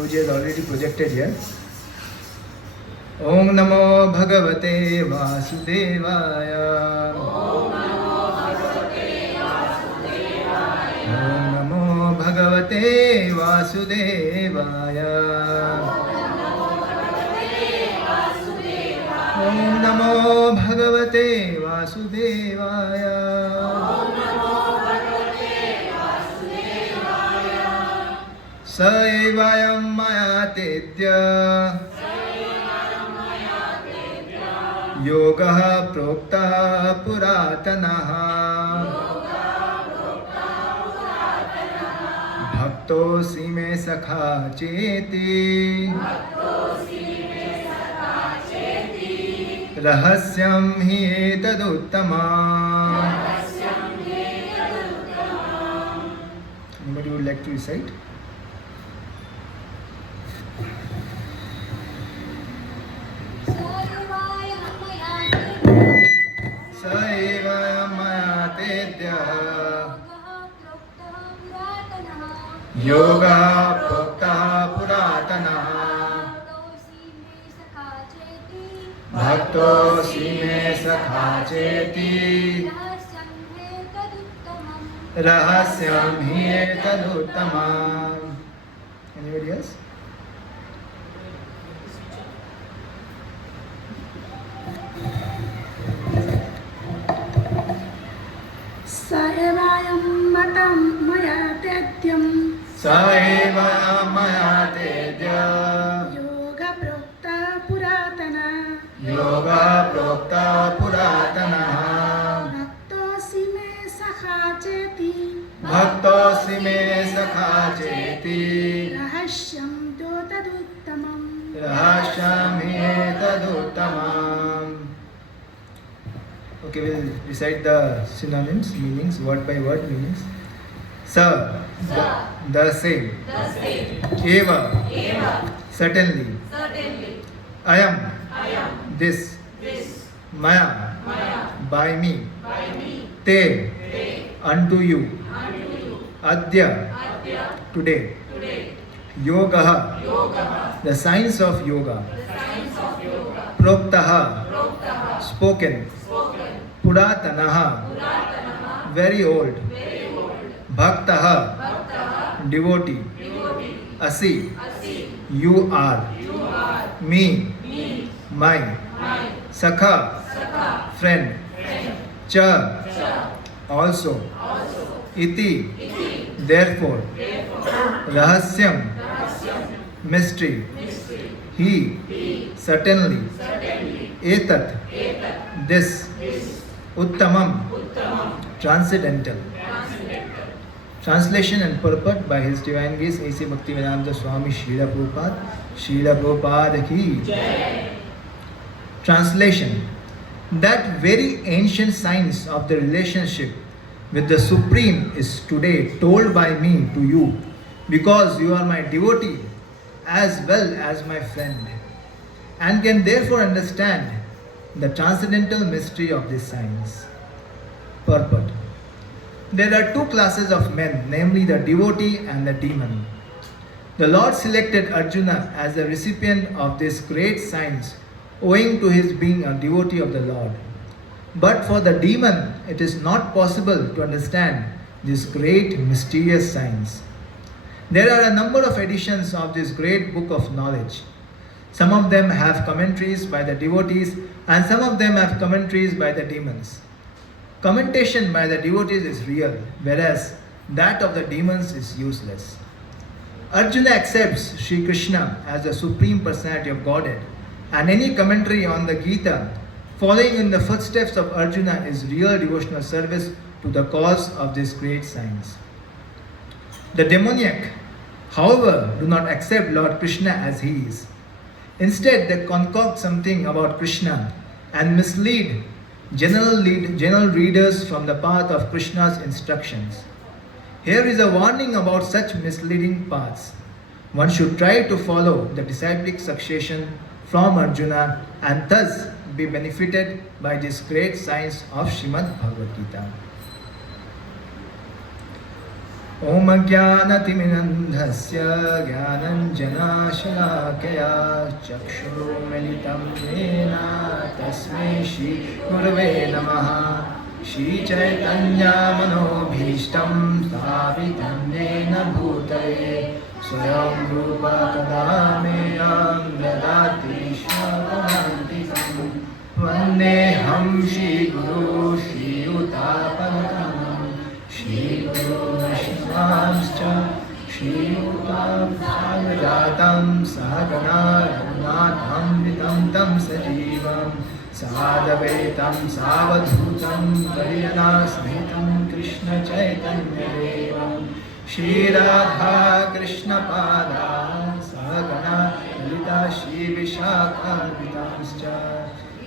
which is already projected here. Om Namo Bhagavate Vasudevaya. Om Namo Bhagavate Vasudevaya. Om Namo Bhagavate Vasudevaya. Saevayam maya tedya yogaha prokta puratanaha bhaktosi me sakha cheti rahasyam hi etaduttamam. Anybody would like to recite? Yoga Prokta Puratana Bhakto Sime Sakha Cheti Rahasyam Hi Etaduttamam. Anybody else? Saevayam matam maya tetyam Saevayam maya tedya yoga prokta puratana Yoga Prokta Puratana bhaktosi me sakha cheti Bhaktosi me Sakha Cheti rahasyam dotaduttamam. Rahasyam Hi Etaduttamam. Okay, we'll recite the synonyms, meanings, word by word meanings. Sa, the same. Eva, certainly. Ayam, this. Maya, by me. Te, unto you. Adya, today. Yoga, the science of yoga. Proktaha, spoken. Puratanaha, very old. Bhaktaha, devotee. Asi, you are. Me, my. Sakha, friend. Cha, also. Iti, therefore. Rahasyam, mystery. He, certainly. Etat, this. Uttamam, transcendental. Translation and purport by His Divine Grace A.C. Bhaktivedanta Swami Srila Prabhupada. Srila Prabhupada ki Jai. Translation. That very ancient science of the relationship with the Supreme is today told by me to you because you are my devotee as well as my friend and can therefore understand the transcendental mystery of this science. Purport. There are two classes of men, namely the devotee and the demon. The Lord selected Arjuna as the recipient of this great science owing to his being a devotee of the Lord. But for the demon, it is not possible to understand this great mysterious science. There are a number of editions of this great book of knowledge. Some of them have commentaries by the devotees and some of them have commentaries by the demons. Commentation by the devotees is real, whereas that of the demons is useless. Arjuna accepts Sri Krishna as the Supreme Personality of Godhead, and any commentary on the Gita following in the footsteps of Arjuna is real devotional service to the cause of this great science. The demoniac, however, do not accept Lord Krishna as he is. Instead, they concoct something about Krishna and mislead general readers from the path of Krishna's instructions. Here is a warning about such misleading paths. One should try to follow the disciplic succession from Arjuna and thus be benefited by this great science of Srimad Bhagavad Gita. ॐ ज्ञानतिमिरन्धस्य ज्ञानञ्जनाशलाकया चक्षुरुमिलितं येन तस्मै श्रीगुरवे नमः। श्रीचैतन्यमनोभीष्टं स्थापितं येन भूतले स्वयं रूपा कदा मह्यं ददाति स्वापदान्तिकं। वन्देऽहं श्रीगुरो श्रीयुतापदकमलं श्रीगुरो वैष्णवांश्च श्रीयुतां सहगणा रघुनाथं वितं तं सजीवं साद्वैतं सावधूतं परिजनसहितं कृष्णचैतन्यदेवं श्रीराधा कृष्णपादा सहगणा ललिता श्रीविशाखान्वितांश्च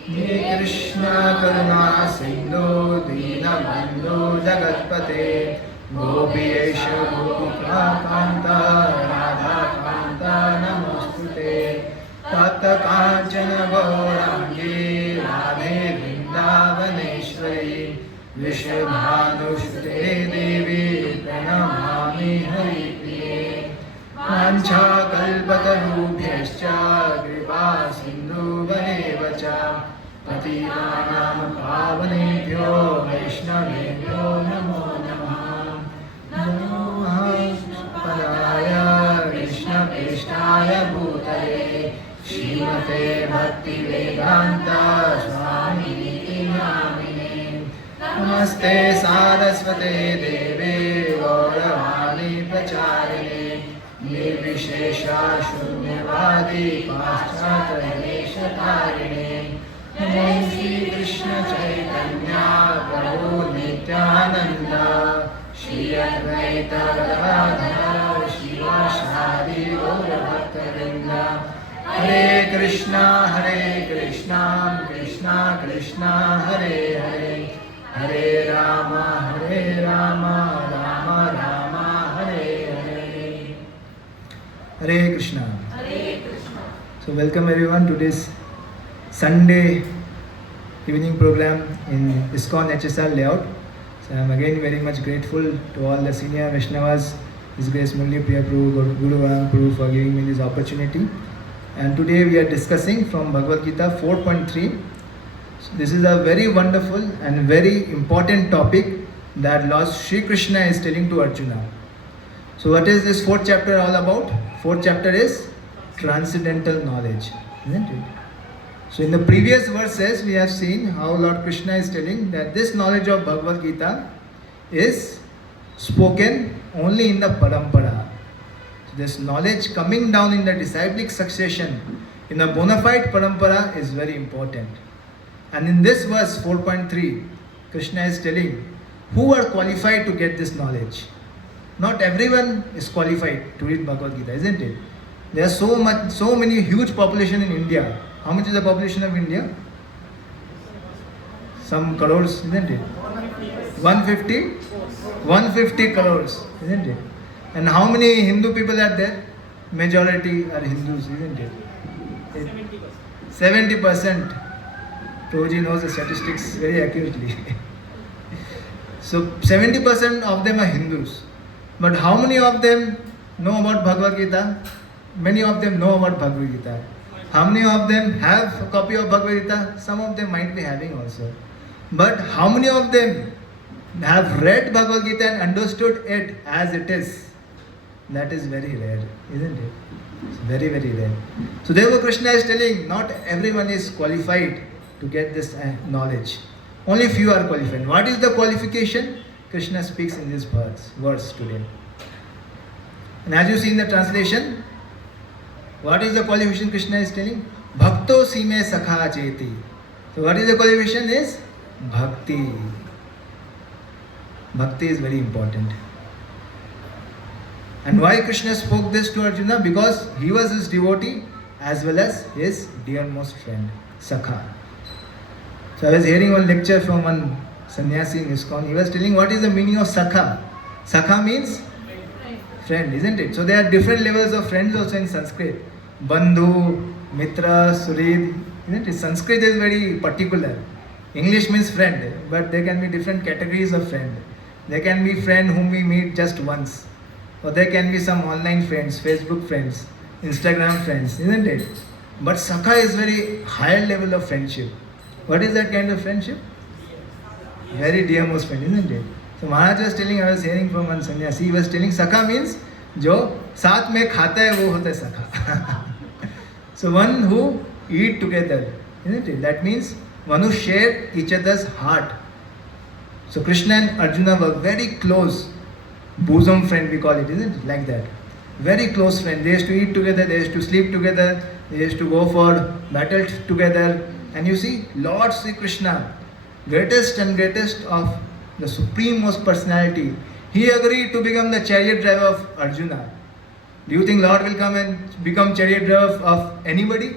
हे कृष्ण करुणा सिन्धो दीनबन्धो जगत्पते गोपीश गोपिकान्ता राधाकान्ता नमोऽस्तुते तप्तकाञ्चन गौराङ्गी राधे वृन्दावनेश्वरी वृषभानुसुते देवी प्रणमामि हरिप्रिये वाञ्छाकल्पतरुभ्यश्च कृपा सिन्धुभ्येव च पतितानां पावनेभ्यो वैष्णवेभ्यो नमो नमः। नमो पदाय कृष्णकृष्णाय भूतले श्रीमते भक्तिवेदान्त स्वामिनिति नामिने। नमस्ते सारस्वते देवे गौरवाणी प्रचारिणे निर्विशेषा शून्यवादी पाश्चात्यदेशतारिणे। नमो श्रीकृष्ण चैतन्य प्रभु नित्यानन्द श्री अद्वैत गदाधर शिवासादि गौरभक्तवृन्द। हरे Krishna Krishna Krishna Hare Hare Hare Ram Ram Ram Hare Hare. Hare Krishna. So welcome everyone to this Sunday evening program in ISKCON HSR layout. So I am again very much grateful to all the senior Vaishnavas, His Grace Murli Priya Prabhu, Guru Prabhu for giving me this opportunity. And today we are discussing from Bhagavad Gita 4.3. So this is a very wonderful and very important topic that Lord Shri Krishna is telling to Arjuna. So what is this fourth chapter all about? Fourth chapter is transcendental knowledge, isn't it? So in the previous verses we have seen how Lord Krishna is telling that this knowledge of Bhagavad Gita is spoken only in the parampara. So this knowledge coming down in the disciplic succession in a bona fide parampara is very important. And in this verse 4.3, Krishna is telling who are qualified to get this knowledge. Not everyone is qualified to read Bhagavad Gita, isn't it? There are so many huge population in India. How much is the population of India? Some crores, isn't it? 150 crores, isn't it? And how many Hindu people are there? Majority are Hindus, isn't it? 70%. Prabhuji knows the statistics very accurately. So 70% of them are Hindus. But how many of them know about Bhagavad Gita? Many of them know about Bhagavad Gita. How many of them have a copy of Bhagavad Gita? Some of them might be having also. But how many of them have read Bhagavad Gita and understood it as it is? That is very rare, isn't it? It's very, very rare. So therefore Krishna is telling not everyone is qualified to get this knowledge. Only few are qualified. What is the qualification? Krishna speaks in this verse today. And as you see in the translation, what is the qualification Krishna is telling? Bhakto sime sakha cheti. So what is the qualification is? Bhakti. Bhakti is very important. And why Krishna spoke this to Arjuna? Because he was his devotee as well as his dearmost friend, Sakha. So I was hearing one lecture from one sannyasi in ISKCON. He was telling what is the meaning of Sakha. Sakha means friend, isn't it? So there are different levels of friends also in Sanskrit. Bandhu, Mitra, Surid, isn't it? Sanskrit is very particular. English means friend, but there can be different categories of friend. There can be friend whom we meet just once. Or there can be some online friends, Facebook friends, Instagram friends, isn't it? But Sakha is very higher level of friendship. What is that kind of friendship? Very dearmost friend, isn't it? So Maharaj was telling, I was hearing from one sannyasi, he was telling Sakha means जो साथ में खाता है वो होता है Sakha. So one who eat together, isn't it? That means one who share each other's heart. So Krishna and Arjuna were very close, bosom friend we call it, isn't it? Like that. Very close friend. They used to eat together, they used to sleep together, they used to go for battle together. And you see, Lord Sri Krishna, greatest and greatest of the supreme most personality, he agreed to become the chariot driver of Arjuna. Do you think Lord will come and become chariot driver of anybody?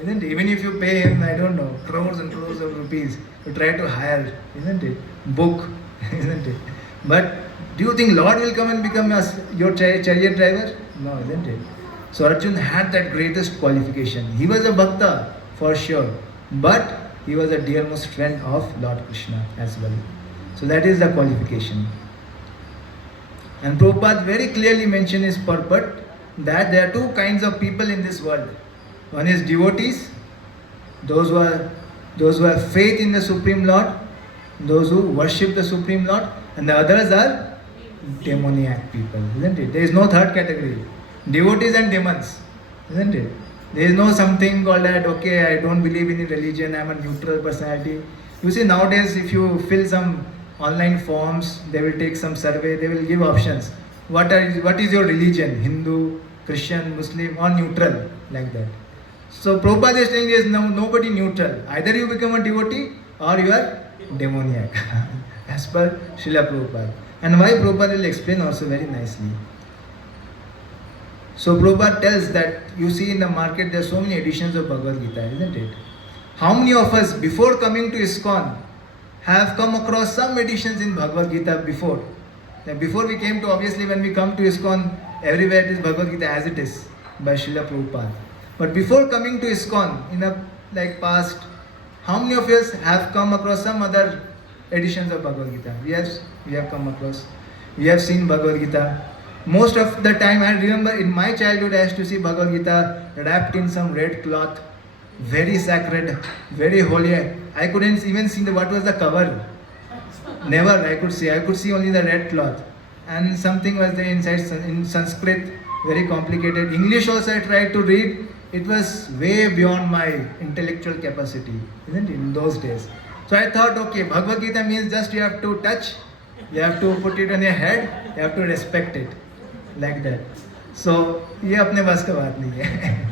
Isn't it? Even if you pay him, I don't know, crores and crores of rupees to try to hire, isn't it? Book, isn't it? But do you think Lord will come and become your chariot driver? No, isn't it? So Arjuna had that greatest qualification. He was a bhakta for sure, but he was a dearmost friend of Lord Krishna as well. So that is the qualification. And Prabhupada very clearly mentioned his purport that there are two kinds of people in this world. One is devotees, those who have faith in the Supreme Lord, those who worship the Supreme Lord, and the others are demoniac people, isn't it? There is no third category. Devotees and demons, isn't it? There is no something called that, okay, I don't believe in religion, I am a neutral personality. You see, nowadays if you fill some online forms, they will take some survey, they will give options. What is your religion? Hindu, Christian, Muslim, or neutral, like that. So Prabhupada is saying there is nobody neutral. Either you become a devotee or you are demoniac, as per Srila Prabhupada. And why Prabhupada will explain also very nicely. So Prabhupada tells that you see in the market there are so many editions of Bhagavad Gita, isn't it? How many of us before coming to ISKCON have come across some editions in Bhagavad Gita before? Like before we came to, obviously when we come to ISKCON, everywhere it is Bhagavad Gita as it is by Srila Prabhupada. But before coming to ISKCON, in the past, how many of us have come across some other editions of Bhagavad Gita? We have come across. We have seen Bhagavad Gita. Most of the time, I remember in my childhood, I used to see Bhagavad Gita wrapped in some red cloth, very sacred, very holy. I couldn't even see what was the cover. Never I could see. I could see only the red cloth. And something was there inside in Sanskrit, very complicated. English also I tried to read. It was way beyond my intellectual capacity, isn't it, in those days. So I thought, okay, Bhagavad Gita means just you have to touch, you have to put it on your head, you have to respect it, like that. So, ये अपने बस का बात नहीं है.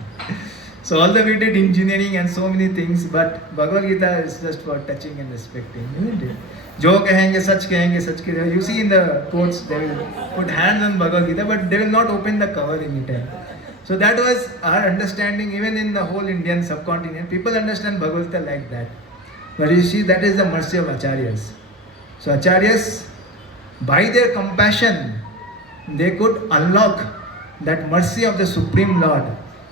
So although we did engineering and so many things, but Bhagavad Gita is just for touching and respecting, isn't it? जो कहेंगे सच कहेंगे. You see in the quotes, they will put hands on Bhagavad Gita, but they will not open the cover anytime. So that was our understanding, even in the whole Indian subcontinent. People understand Bhagavad Gita like that. But you see, that is the mercy of Acharyas. So Acharyas, by their compassion, they could unlock that mercy of the Supreme Lord,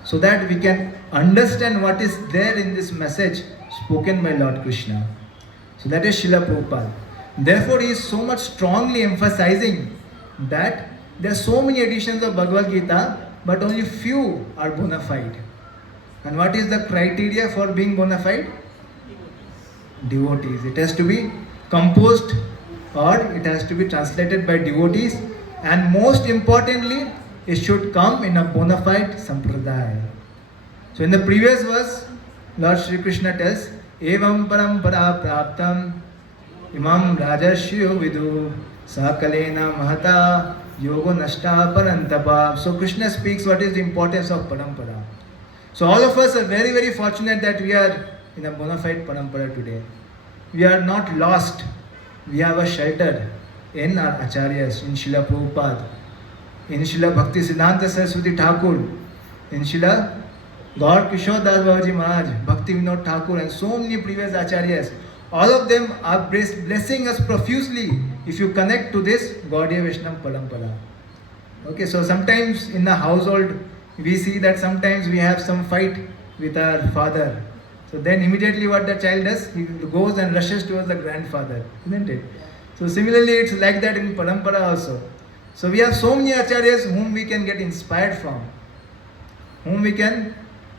so that we can understand what is there in this message spoken by Lord Krishna. So that is Srila Prabhupada. Therefore, he is so much strongly emphasizing that there are so many editions of Bhagavad Gita, but only few are bona fide. And what is the criteria for being bona fide? Devotees. It has to be composed or it has to be translated by devotees, and most importantly, it should come in a bona fide sampradaya. So in the previous verse, Lord Shri Krishna tells, Evam parampara praptam imam rajashyo vidu sakalena mahata yogo nashta parantapa. So Krishna speaks what is the importance of parampara. So all of us are very, very fortunate that we are in a bona fide parampara today. We are not lost. We have a shelter in our acharyas, in Srila Prabhupada, in Srila Bhakti Siddhanta Saraswati Thakur, in Srila Gaur Kishore Das Babaji Maharaj, Bhakti Vinod Thakur, and so many previous acharyas. All of them are blessing us profusely if you connect to this Gaudiya Vaishnava Parampara. Okay, so sometimes in the household, we see that sometimes we have some fight with our father. So then immediately what the child does, he goes and rushes towards the grandfather, isn't it? So similarly, it's like that in Parampara also. So we have so many acharyas whom we can get inspired from, whom we can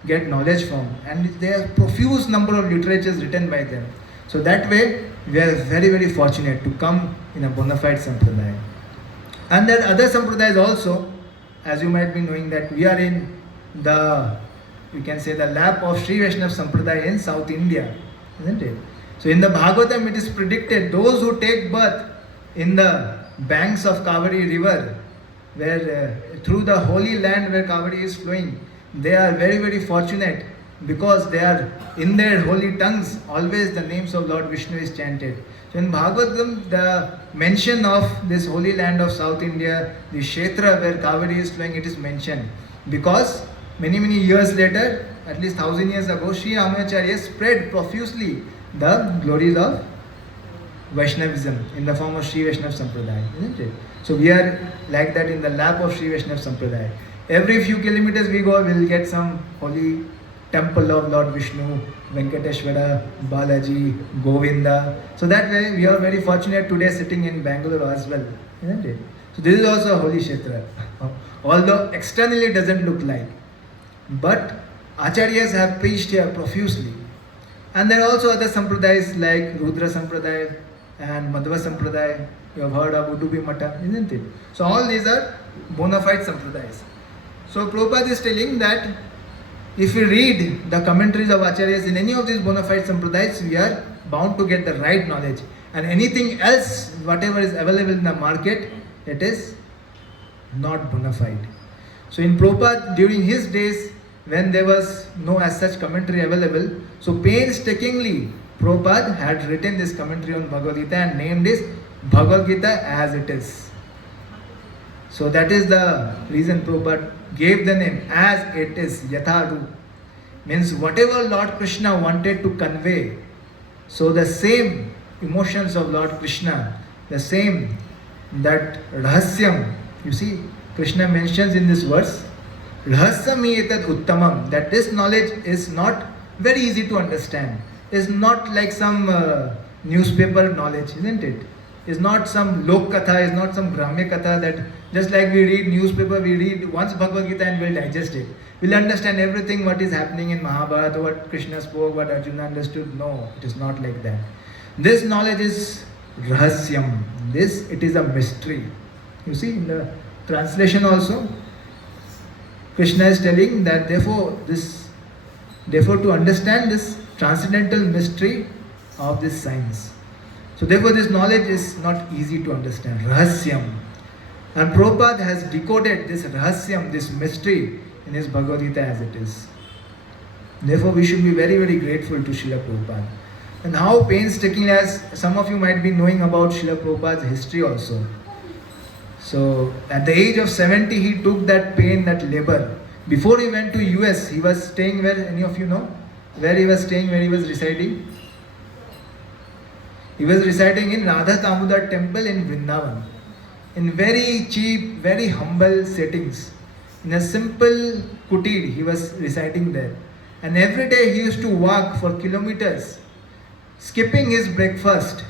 get knowledge from, and there are profuse number of literatures written by them. So that way, we are very, very fortunate to come in a bona fide sampradaya. And there are other sampradayas also, as you might be knowing that we are in the, you can say, the lap of Sri Vaishnava Sampradaya in South India, isn't it? So in the Bhagavatam it is predicted those who take birth in the banks of Kaveri river, where through the holy land where Kaveri is flowing, they are very, very fortunate because they are in their holy tongues, always the names of Lord Vishnu is chanted. So in Bhagavatam, the mention of this holy land of South India, the Kshetra where Kaveri is flowing, it is mentioned. Because many, many years later, at least 1000 years ago, Sri Ramanujacharya spread profusely the glories of Vaishnavism in the form of Sri Vaishnava Sampradaya, isn't it? So we are like that in the lap of Sri Vaishnava Sampradaya. Every few kilometers we go, we will get some holy temple of Lord Vishnu, Venkateshwara, Balaji, Govinda. So that way we are very fortunate today sitting in Bangalore as well, isn't it? So this is also a holy Kshetra, although externally it doesn't look like. But Acharyas have preached here profusely. And there are also other sampradayas like Rudra Sampradaya and Madhva Sampradaya. You have heard of Udupi Mata, isn't it? So all these are bona fide sampradayas. So Prabhupada is telling that if we read the commentaries of Acharyas in any of these bona fide sampradayas, we are bound to get the right knowledge. And anything else, whatever is available in the market, it is not bona fide. So in Prabhupada, during his days, when there was no as such commentary available, so painstakingly Prabhupada had written this commentary on Bhagavad Gita and named this Bhagavad Gita as it is. So that is the reason Prabhupada gave the name as it is, Yatharu. Means whatever Lord Krishna wanted to convey, so the same emotions of Lord Krishna, the same, that Rahasyam, you see, Krishna mentions in this verse, Rahasyam etad uttamam, that this knowledge is not very easy to understand. It's not like some newspaper knowledge, isn't it? It's not some lok katha, it's not some gramya katha that just like we read newspaper, we read once Bhagavad Gita and we'll digest it. We'll understand everything what is happening in Mahabharata, what Krishna spoke, what Arjuna understood. No, it is not like that. This knowledge is rahasyam. This, it is a mystery. You see, in the translation also, Krishna is telling that therefore to understand this transcendental mystery of this science. So therefore this knowledge is not easy to understand. Rahasyam. And Prabhupada has decoded this rahasyam, this mystery in his Bhagavad Gita as it is. Therefore we should be very, very grateful to Srila Prabhupada. And how painstakingly, as some of you might be knowing about Srila Prabhupada's history also. So at the age of 70 he took that pain, that labor. Before he went to US, he was staying where, any of you know? Where he was staying, where he was residing? He was residing in Radha Damodar temple in Vrindavan. In very cheap, very humble settings. In a simple kutir, he was residing there. And every day he used to walk for kilometers, skipping his breakfast.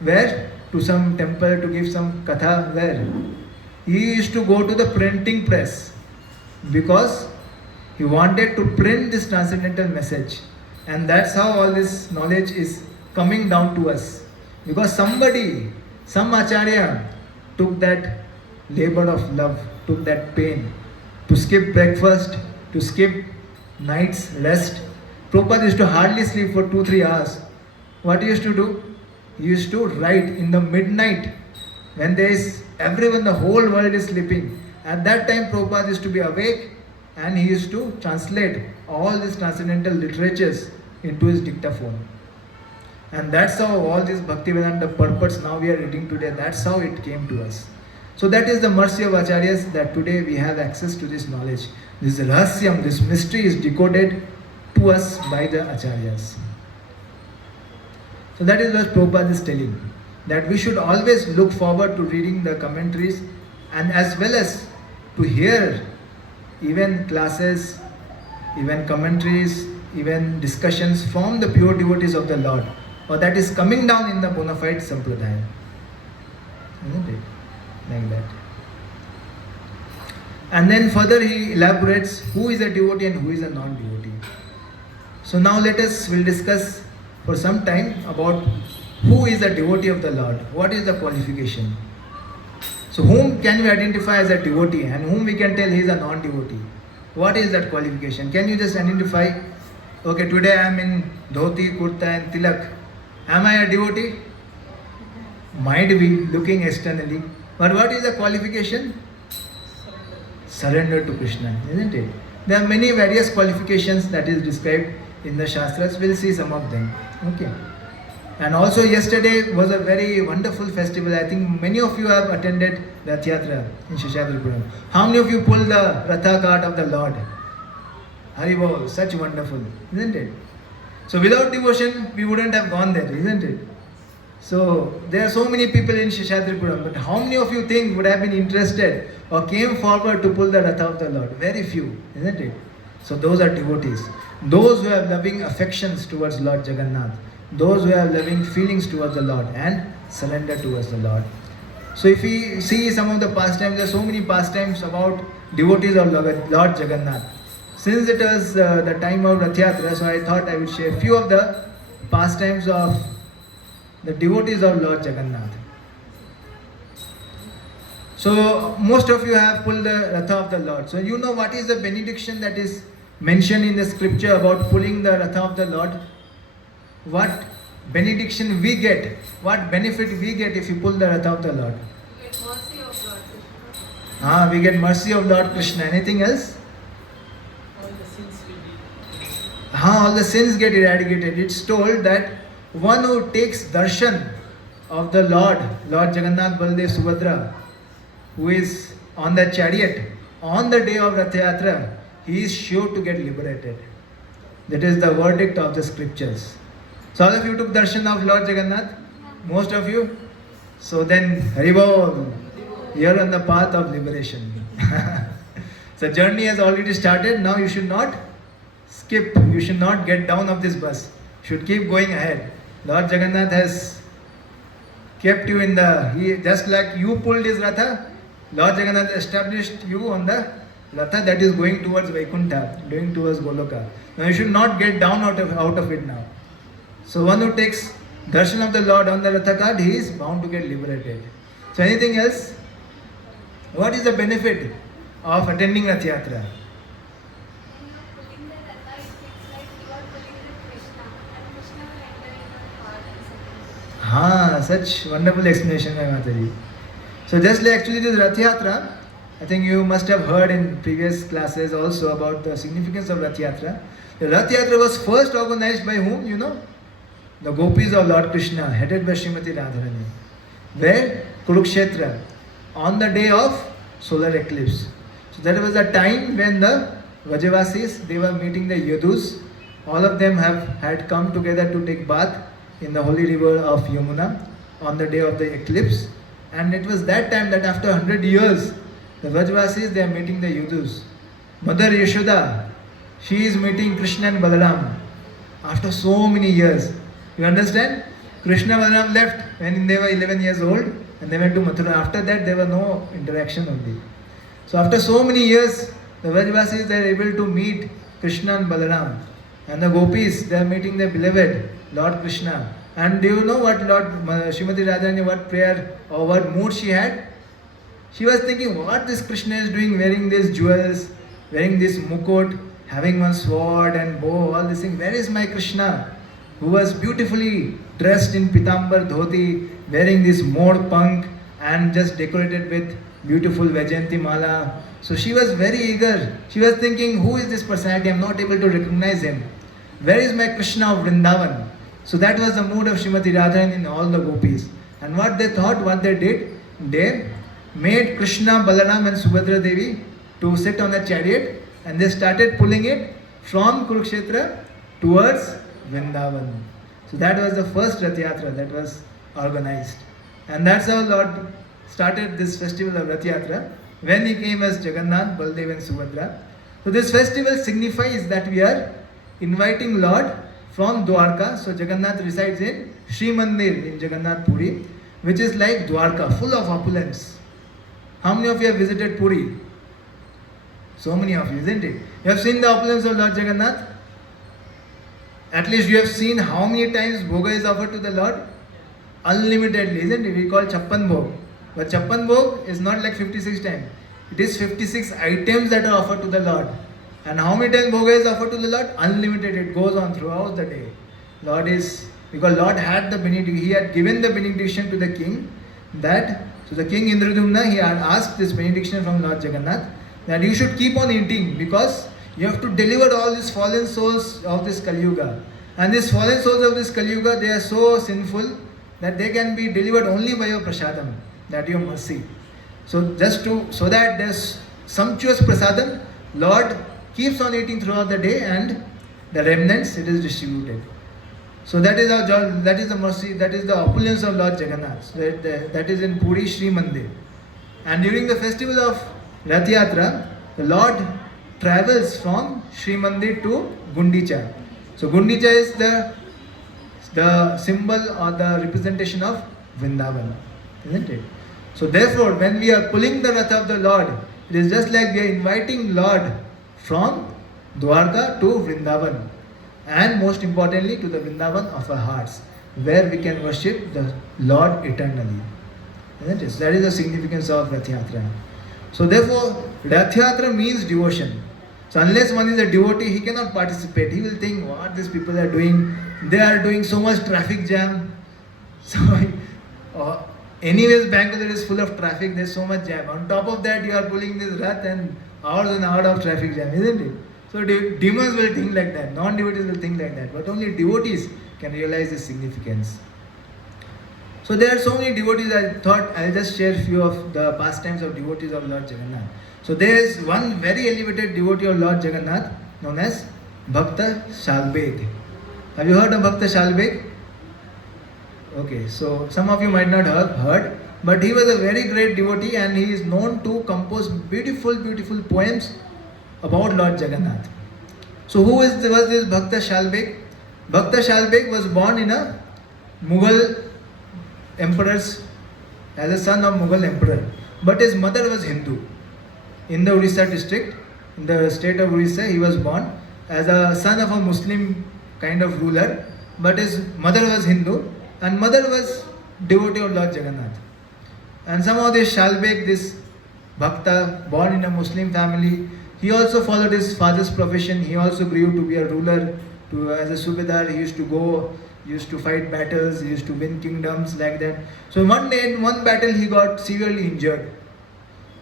Where? To some temple to give some katha. Where? He used to go to the printing press because he wanted to print this transcendental message. And that's how all this knowledge is coming down to us. Because somebody, some acharya took that labor of love, took that pain to skip breakfast, to skip night's rest. Prabhupada used to hardly sleep for 2-3 hours. What he used to do? He used to write in the midnight when there is everyone, the whole world is sleeping. At that time Prabhupada used to be awake and he used to translate all these transcendental literatures into his dictaphone. And that's how all these Bhaktivedanta purports now we are reading today, that's how it came to us. So that is the mercy of Acharyas that today we have access to this knowledge. This rahasyam, this mystery is decoded to us by the Acharyas. So that is what Prabhupada is telling, that we should always look forward to reading the commentaries and as well as to hear even classes, even commentaries, even discussions from the pure devotees of the Lord, or that is coming down in the bona fide sampradaya. isn't it? Like that. And then further he elaborates who is a devotee and who is a non-devotee. So now we'll discuss for some time about who is a devotee of the Lord. What is the qualification? So whom can we identify as a devotee and whom we can tell he is a non-devotee? What is that qualification? Can you just identify, okay, today I am in dhoti, kurta and tilak. Am I a devotee? Might be looking externally. But what is the qualification? Surrender to Krishna, isn't it? There are many various qualifications that is described in the Shastras. We'll see some of them. Okay. And also yesterday was a very wonderful festival. I think many of you have attended Rath Yatra in Seshadripuram. How many of you pulled the Ratha cart of the Lord? Haribol, such wonderful, isn't it? So without devotion, we wouldn't have gone there, isn't it? So there are so many people in Seshadripuram, but how many of you think would have been interested or came forward to pull the Ratha of the Lord? Very few, isn't it? So those are devotees. Those who have loving affections towards Lord Jagannath. Those who have loving feelings towards the Lord and surrender towards the Lord. So if we see some of the pastimes, there are so many pastimes about devotees of Lord Jagannath. Since it was the time of Rath Yatra, so I thought I would share a few of the pastimes of the devotees of Lord Jagannath. So most of you have pulled the Ratha of the Lord. So you know what is the benediction that is mentioned in the scripture about pulling the Ratha of the Lord? What benediction we get, what benefit we get if you pull the Ratha of the Lord? We get mercy of Lord Krishna. We get mercy of Lord Krishna. Anything else? All the sins we did. All the sins get eradicated. It's told that one who takes darshan of the Lord Jagannath, Baldev, Subhadra, who is on the chariot on the day of Rath Yatra, he is sure to get liberated. That is the verdict of the scriptures. So all of you took darshan of Lord Jagannath? Most of you? So then, Haribol, you are on the path of liberation. So journey has already started. Now you should not skip. You should not get down of this bus. You should keep going ahead. Lord Jagannath has kept you in just like you pulled his Ratha, Lord Jagannath established you on the Ratha that is going towards Vaikuntha, going towards Goloka. Now you should not get down out of it now. So one who takes darshan of the Lord on the Ratha card, he is bound to get liberated. So anything else? What is the benefit of attending Rath Yatra? Pulling the Ratha, it feels like you are pulling with Krishna, and Krishna will enter in your heart and Such wonderful explanation, my Mataji. So just like actually this Rath Yatra, I think you must have heard in previous classes also about the significance of Rath Yatra. The Rath Yatra was first organized by whom, you know? The gopis of Lord Krishna, headed by Srimati Radharani. Where? Kurukshetra, on the day of solar eclipse. So that was a time when the Vrajavasis, they were meeting the Yadus. All of them had come together to take bath in the holy river of Yamuna on the day of the eclipse. And it was that time that after 100 years, the Vrajavasis, they are meeting the Yadus. Mother Yashoda, she is meeting Krishna and Balaram after so many years. You understand? Krishna and Balaram left when they were 11 years old and they went to Mathura. After that, there was no interaction only. So after so many years, the Vrajavasis, they are able to meet Krishna and Balaram. And the gopis, they are meeting their beloved Lord Krishna. And do you know what Srimati Radharani, what prayer or what mood she had? She was thinking, what this Krishna is doing, wearing these jewels, wearing this mukut, having one sword and bow, all these things. Where is my Krishna, who was beautifully dressed in pitambar dhoti, wearing this more punk and just decorated with beautiful Vajayanti mala. So she was very eager. She was thinking, who is this personality? I am not able to recognize him. Where is my Krishna of Vrindavan? So that was the mood of Srimati Radharani and all the gopis. And what they thought, what they did, they made Krishna, Balaram and Subhadra Devi to sit on a chariot and they started pulling it from Kurukshetra towards Vrindavan. So that was the first Rath Yatra that was organized. And that's how Lord started this festival of Rath Yatra when he came as Jagannath, Baldev and Subhadra. So this festival signifies that we are inviting Lord from Dwarka. So Jagannath resides in Sri Mandir in Jagannath Puri. which is like Dwarka, full of opulence. How many of you have visited Puri? So many of you, isn't it? You have seen the opulence of Lord Jagannath? At least you have seen how many times bhoga is offered to the Lord? Unlimitedly, isn't it? We call Chappan Bhog. But Chappan Bhog is not like 56 times. It is 56 items that are offered to the Lord. And how many times bhoga is offered to the Lord? Unlimited. It goes on throughout the day. Because Lord had the benediction, He had given the benediction to the king so the king Indradumna, he had asked this benediction from Lord Jagannath that you should keep on eating because you have to deliver all these fallen souls of this Kali Yuga. And these fallen souls of this Kali Yuga, they are so sinful that they can be delivered only by your prasadam, that your mercy. So that there's sumptuous prasadam, Lord keeps on eating throughout the day and the remnants it is distributed. So that is the mercy, that is the opulence of Lord Jagannath. So that is in Puri Sri Mandir. And during the festival of Rath Yatra, the Lord travels from Sri Mandir to Gundicha. So Gundicha is the symbol or the representation of Vrindavan, isn't it? So therefore, when we are pulling the Rath of the Lord, it is just like we are inviting Lord from Dwarka to Vrindavan. And most importantly to the Vrindavan of our hearts, where we can worship the Lord eternally. Isn't it? So that is the significance of Rath Yatra. So therefore, Rath Yatra means devotion. So unless one is a devotee, he cannot participate. He will think, what these people are doing? They are doing so much traffic jam. So anyways, Bangalore is full of traffic, there is so much jam. On top of that, you are pulling this Rath and hours of traffic jam, isn't it? So demons will think like that, non-devotees will think like that, but only devotees can realize the significance. So there are so many devotees, I thought I'll just share a few of the pastimes of devotees of Lord Jagannath. So there is one very elevated devotee of Lord Jagannath known as Bhakta Shalbeg. Have you heard of Bhakta Shalbeg? Okay, so some of you might not have heard, but he was a very great devotee and he is known to compose beautiful poems about Lord Jagannath. So was this Bhakta Shalbeg? Bhakta Shalbeg was born in a Mughal emperor's, as a son of Mughal emperor. But his mother was Hindu. In the Orissa district, in the state of Orissa, he was born as a son of a Muslim kind of ruler. But his mother was Hindu and mother was devotee of Lord Jagannath. And somehow this Shalbeg, this Bhakta, born in a Muslim family, he also followed his father's profession. He also grew to be a ruler. As a Subedar, he used to fight battles, he used to win kingdoms like that. So one day in one battle he got severely injured.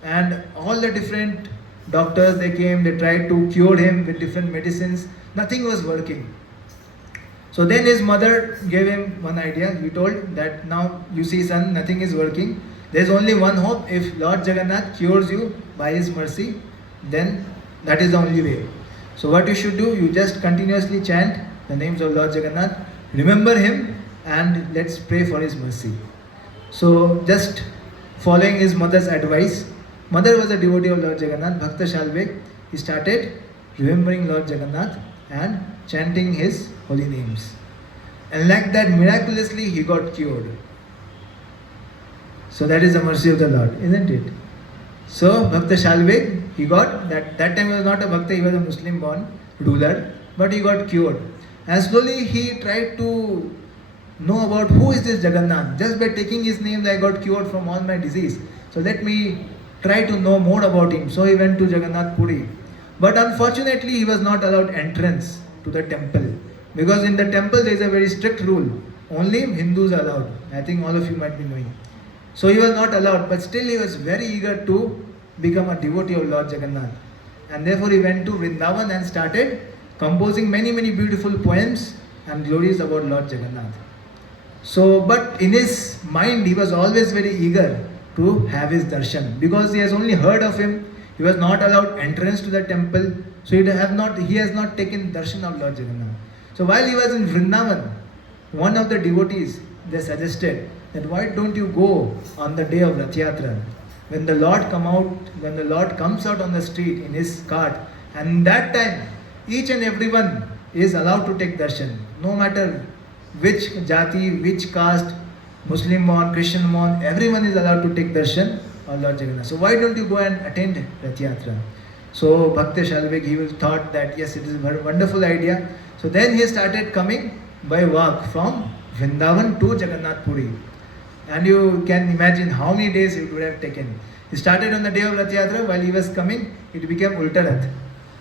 And all the different doctors, they came, they tried to cure him with different medicines. Nothing was working. So then his mother gave him one idea. He told that now you see son, nothing is working. There is only one hope. If Lord Jagannath cures you by his mercy, then that is the only way. So what you should do, you just continuously chant the names of Lord Jagannath, remember him and let's pray for his mercy. So just following his mother's advice, mother was a devotee of Lord Jagannath, Bhakta Shalbeg, he started remembering Lord Jagannath and chanting his holy names. And like that, miraculously he got cured. So that is the mercy of the Lord, isn't it? So Bhakta Shalbeg, he got, that time he was not a Bhakta, he was a Muslim born ruler, but he got cured. And slowly he tried to know about who is this Jagannath. Just by taking his name, I got cured from all my disease. So let me try to know more about him. So he went to Jagannath Puri. But unfortunately, he was not allowed entrance to the temple. Because in the temple, there is a very strict rule. Only Hindus are allowed. I think all of you might be knowing. So he was not allowed, but still he was very eager to become a devotee of Lord Jagannath. And therefore he went to Vrindavan and started composing many beautiful poems and glories about Lord Jagannath. So, but in his mind he was always very eager to have his darshan, because he has only heard of him. He was not allowed entrance to the temple, so he has not taken darshan of Lord Jagannath. So while he was in Vrindavan, one of the devotees, they suggested that why don't you go on the day of Rath Yatra, when the Lord comes out on the street in his cart, and that time each and everyone is allowed to take darshan, no matter which jati, which caste, Muslim mon, Christian mon, everyone is allowed to take darshan of Lord Jagannath. So why don't you go and attend Rath Yatra? So Bhakta Shalvik, he thought that yes, it is a wonderful idea. So then he started coming by walk from Vrindavan to Jagannath Puri. And you can imagine how many days it would have taken. He started on the day of Rath Yatra. While he was coming, it became Ulta Rath.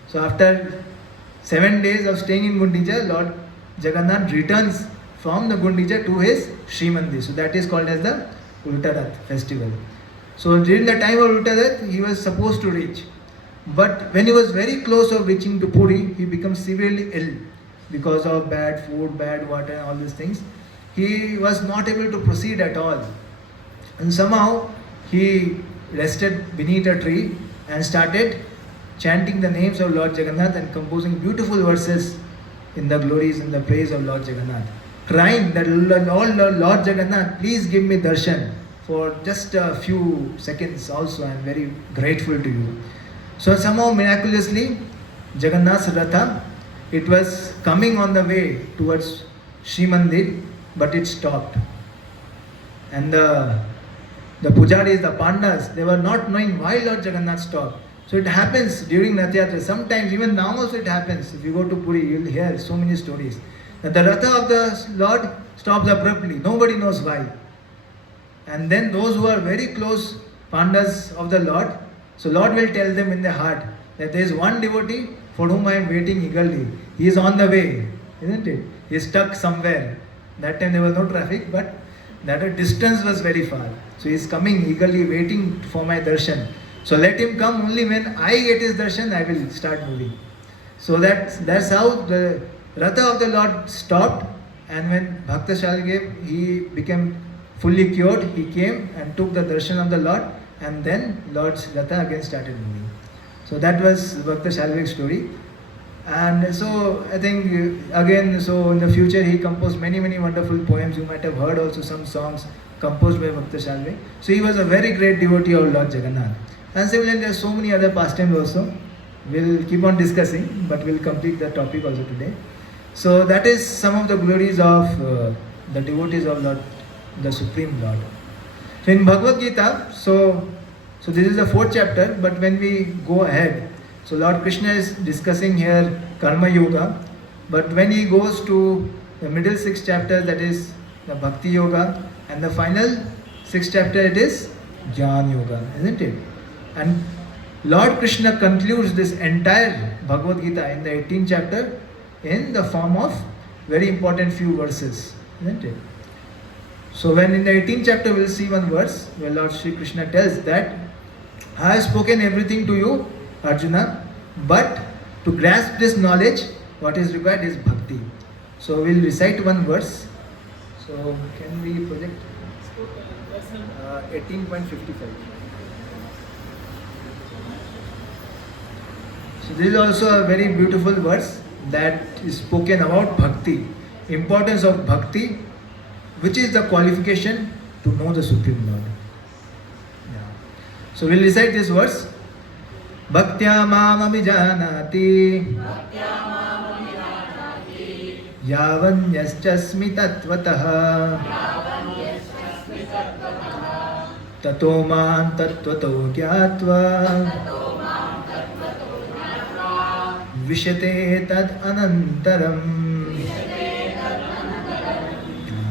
So after 7 days of staying in Gundicha, Lord Jagannath returns from the Gundicha to his Sri Mandir. So that is called as the Ulta Rath festival. So during the time of Ulta Rath, he was supposed to reach. But when he was very close of reaching to Puri, he becomes severely ill because of bad food, bad water, and all these things. He was not able to proceed at all. And somehow he rested beneath a tree and started chanting the names of Lord Jagannath and composing beautiful verses in the glories and the praise of Lord Jagannath. Crying that, Lord Jagannath, please give me darshan for just a few seconds also. I am very grateful to you. So somehow miraculously, Jagannath's Ratha, it was coming on the way towards Sri Mandir, but it stopped. And the pujaris, the pandas, they were not knowing why Lord Jagannath stopped. So it happens during Rath Yatra. Sometimes, even now also it happens. If you go to Puri, you will hear so many stories. That the Ratha of the Lord stops abruptly. Nobody knows why. And then those who are very close pandas of the Lord, so Lord will tell them in their heart that there is one devotee for whom I am waiting eagerly. He is on the way, isn't it? He is stuck somewhere. That time there was no traffic, but that distance was very far. So he is coming eagerly, waiting for my darshan. So let him come. Only when I get his darshan, I will start moving. So that's how the Ratha of the Lord stopped. And when Bhakta Shalgave, he became fully cured, he came and took the darshan of the Lord. And then Lord's Ratha again started moving. So that was Bhakta Shalvik's story. And so I think again, so in the future he composed many wonderful poems. You might have heard also some songs composed by Bhakta Shalvik. So he was a very great devotee of Lord Jagannath. And similarly there are so many other pastimes also. We'll keep on discussing, but we'll complete the topic also today. So that is some of the glories of the devotees of Lord, the Supreme Lord. So in Bhagavad Gita, so this is the 4th chapter, but when we go ahead, so Lord Krishna is discussing here Karma Yoga, but when he goes to the middle 6th chapter, that is the Bhakti Yoga, and the final 6th chapter, it is Jnana Yoga, isn't it? And Lord Krishna concludes this entire Bhagavad Gita in the 18th chapter in the form of very important few verses, isn't it? So when in the 18th chapter we'll see one verse where Lord Sri Krishna tells that I have spoken everything to you, Arjuna, but to grasp this knowledge, what is required is bhakti. So we'll recite one verse. So can we project 18.55. So this is also a very beautiful verse that is spoken about bhakti, importance of bhakti, which is the qualification to know the Supreme Lord. Yeah. So we'll recite this verse. Bhaktya mam abhijanati yavanyastasmi tatvatah tato man tatvato gyatva Vishate tad anantaram.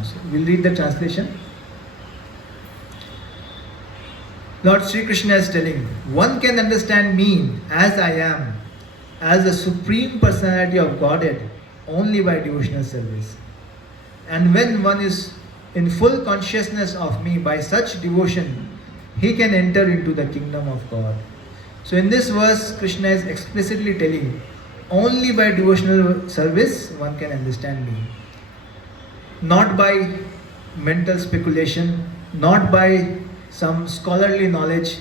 So we'll read the translation. Lord Sri Krishna is telling, one can understand me as I am, as the Supreme Personality of Godhead, only by devotional service. And when one is in full consciousness of me by such devotion, he can enter into the kingdom of God. So in this verse, Krishna is explicitly telling, only by devotional service one can understand me. Not by mental speculation, not by some scholarly knowledge.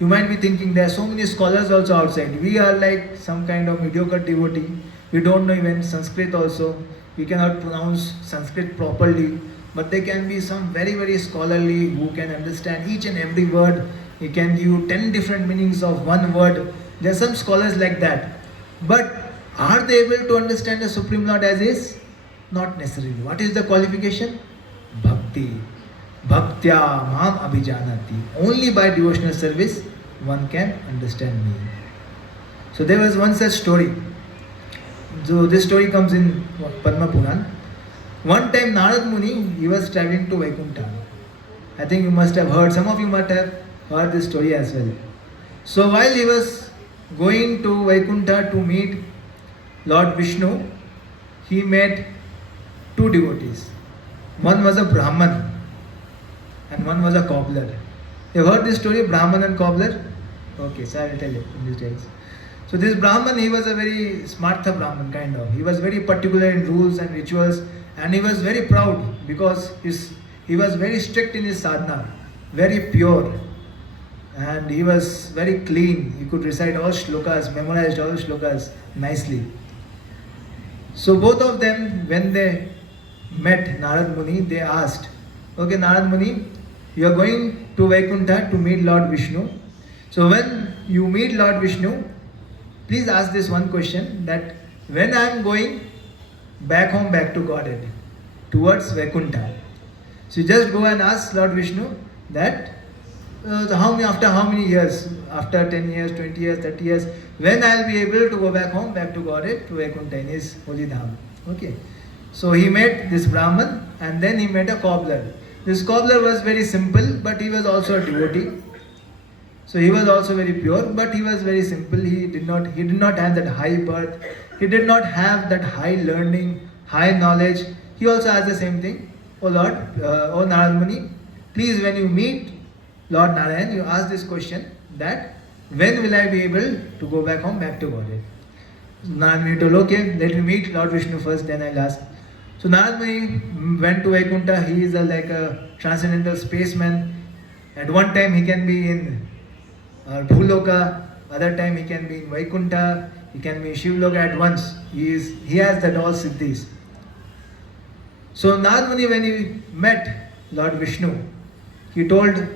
You might be thinking there are so many scholars also outside. We are like some kind of mediocre devotee. We don't know even Sanskrit also. We cannot pronounce Sanskrit properly. But there can be some very scholarly who can understand each and every word. He can give you 10 different meanings of one word. There are some scholars like that. But are they able to understand the Supreme Lord as is? Not necessarily. What is the qualification? Bhakti. bhakti. Bhaktya mam abhijanati. Only by devotional service one can understand me. So there was one such story. So this story comes in Padma Puran. One time Narad Muni, he was traveling to Vaikuntha. I think you must have heard, some of you must have heard this story as well. So while he was going to Vaikuntha to meet Lord Vishnu, he met two devotees. One was a Brahman and one was a cobbler. You have heard this story, Brahman and cobbler? Okay, so I will tell you in these days. So this Brahman, he was a very smartha Brahman kind of. He was very particular in rules and rituals, and he was very proud because he was very strict in his sadhana, very pure, and he was very clean. He could recite all shlokas, memorized all shlokas nicely. So both of them, when they met Narad Muni, they asked, okay Narad Muni, you are going to Vaikuntha to meet Lord Vishnu. So when you meet Lord Vishnu, please ask this one question, that when I am going back home, back to Godhead, towards Vaikuntha, so you just go and ask Lord Vishnu that after how many years, after 10 years, 20 years, 30 years, when I will be able to go back home, back to Godhead, to Vaikuntha in his holy dham. Okay. So he met this Brahman and then he met a cobbler. This cobbler was very simple, but he was also a devotee. So he was also very pure, but he was very simple. He did not have that high birth. He did not have that high learning, high knowledge. He also asked the same thing. Oh Lord, oh Narad Muni, please when you meet Lord Narayan, you ask this question that when will I be able to go back home, back to Godhead? So Narad Muni told, okay, let me meet Lord Vishnu first, then I'll ask. So Narad Muni went to Vaikuntha. He is like a transcendental spaceman. At one time he can be in Bhuloka, other time he can be in Vaikuntha, he can be in Shivloka at once. He has that all siddhis. So Narad Muni, when he met Lord Vishnu, he told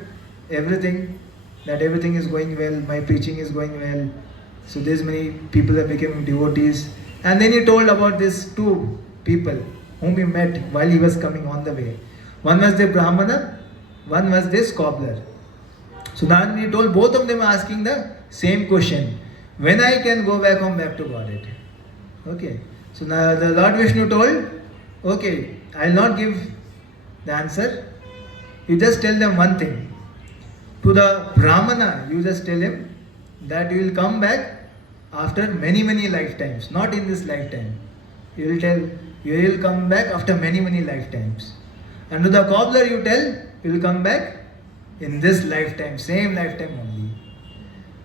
everything, that everything is going well, my preaching is going well. So there's many people that became devotees. And then he told about these two people whom he met while he was coming on the way. One was the Brahmana, one was this cobbler. So Narad Muni told both of them asking the same question, when I can go back home, back to Godhead. Okay. So now the Lord Vishnu told, okay, I will not give the answer. You just tell them one thing. To the Brahmana, you just tell him that you will come back after many, many lifetimes, not in this lifetime. You will tell, you will come back after many, many lifetimes. And to the cobbler, you tell, you will come back in this lifetime, same lifetime only.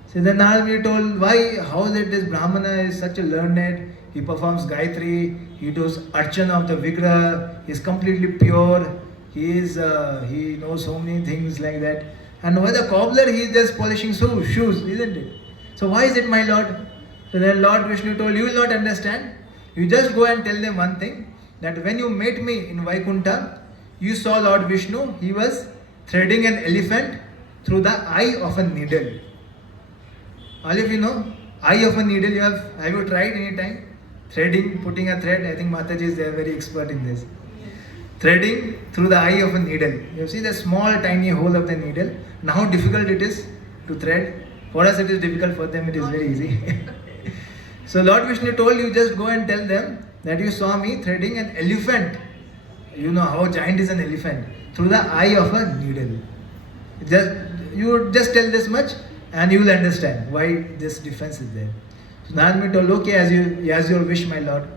So then Narad Muni told, why, how is it this Brahmana is such a learned, he performs Gayatri, he does Arjuna of the Vigraha, he is completely pure, he knows so many things like that. And why the cobbler, he is just polishing shoes, isn't it? So why is it, my Lord? So then Lord Vishnu told, you will not understand. You just go and tell them one thing, that when you met me in Vaikuntha, you saw Lord Vishnu, he was threading an elephant through the eye of a needle. All of you know, eye of a needle, have you tried any time? Threading, putting a thread, I think Mataji they are very expert in this. Threading through the eye of a needle. You see the small tiny hole of the needle, and how difficult it is to thread. For us it is difficult, for them it is very easy. So Lord Vishnu told you just go and tell them that you saw me threading an elephant. You know how giant is an elephant. Through the eye of a needle. You just tell this much and you will understand why this difference is there. So Narad Muni told, okay, as your wish, my Lord.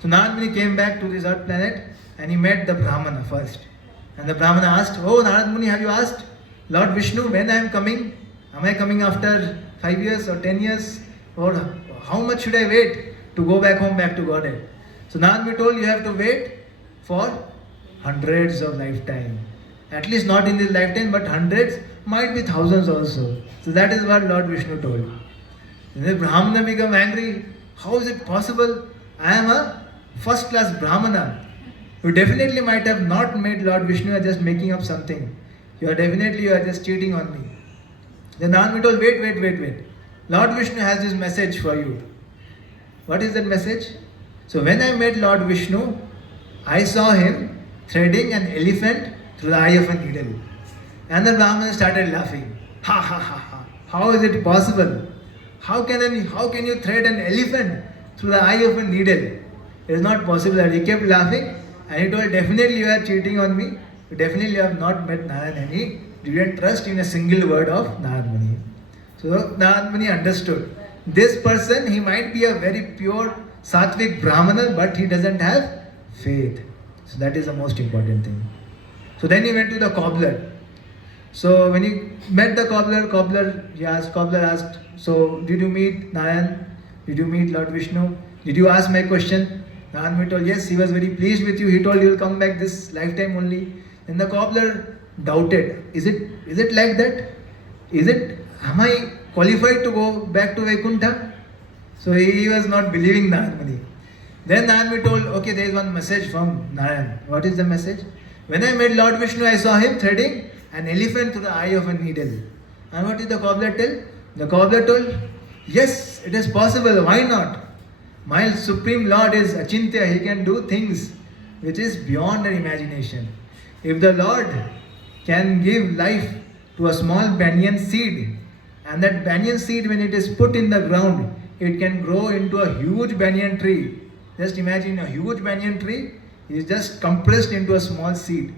So Narad Muni came back to this earth planet and he met the Brahmana first. And the Brahmana asked, oh Narad Muni, have you asked Lord Vishnu when I am coming? Am I coming after 5 years or 10 years? Or how much should I wait to go back home, back to Godhead? So Narad Muni told, you have to wait for hundreds of lifetime. At least not in this lifetime, but hundreds, might be thousands also. So that is what Lord Vishnu told. Then the Brahmana became angry. How is it possible? I am a first class Brahmana. You definitely might have not met Lord Vishnu, you are just making up something. You are just cheating on me. Then Narad Muni told, wait. Lord Vishnu has this message for you. What is that message? So when I met Lord Vishnu, I saw him threading an elephant through the eye of a needle. And the Brahmana started laughing. Ha ha ha ha. How is it possible? How can you thread an elephant through the eye of a needle? It is not possible. And he kept laughing and he told, definitely you are cheating on me. Definitely you have not met Narayan, and he didn't trust in a single word of Narad Muni. So Narad Muni understood. This person, he might be a very pure Sattvic Brahmana, but he doesn't have faith. So that is the most important thing. So then he went to the cobbler. So when he met the cobbler asked, so did you meet Narayan? Did you meet Lord Vishnu? Did you ask my question? Narayan Muni told, yes, he was very pleased with you. He told you will come back this lifetime only. And the cobbler doubted. Is it like that? Am I qualified to go back to Vaikuntha? So he was not believing Narayan Muni. Then Narayan Muni told, okay, there is one message from Narayan. What is the message? When I met Lord Vishnu, I saw him threading an elephant through the eye of a needle. And what did the cobbler tell? The cobbler told, yes, it is possible. Why not? My Supreme Lord is Achintya. He can do things which is beyond our imagination. If the Lord can give life to a small banyan seed, and that banyan seed, when it is put in the ground, it can grow into a huge banyan tree. Just imagine a huge banyan tree is just compressed into a small seed.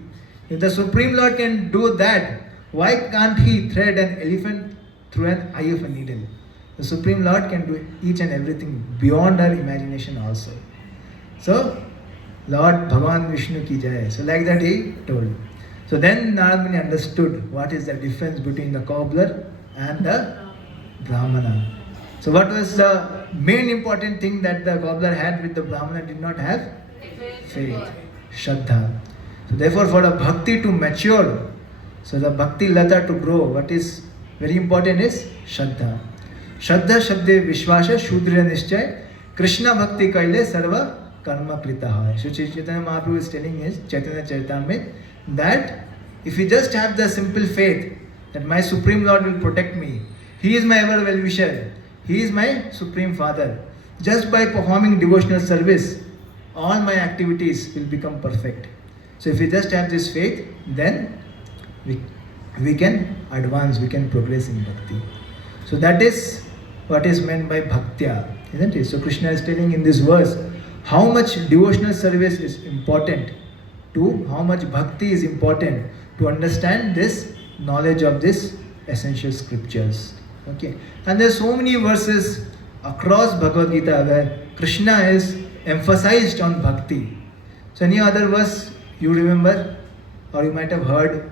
If the Supreme Lord can do that, why can't He thread an elephant through an eye of a needle? The Supreme Lord can do each and everything beyond our imagination also. So, Lord Bhagavan Vishnu ki jai. So like that he told. So then Narad Muni understood what is the difference between the cobbler and the Brahmana. So what was the main important thing that the cobbler had with the Brahmana did not have? Faith. Shraddha. So therefore for a bhakti to mature, so the bhakti lata to grow, what is very important is Shraddha. Shraddha Shabde Vishwasha Shudra Nishchay Krishna Bhakti Kaile Sarva Karma Krita. So Chaitanya Mahaprabhu is telling his Chaitanya Charitamrita that if you just have the simple faith that my Supreme Lord will protect me, He is my ever well-wisher, He is my Supreme Father, just by performing devotional service, all my activities will become perfect. So if we just have this faith, then we can advance, we can progress in bhakti. So that is what is meant by bhaktya, isn't it? So Krishna is telling in this verse how much devotional service is important, to how much bhakti is important to understand this knowledge of this essential scriptures. Okay, and there are so many verses across Bhagavad Gita where Krishna is emphasized on bhakti. So any other verse you remember or you might have heard?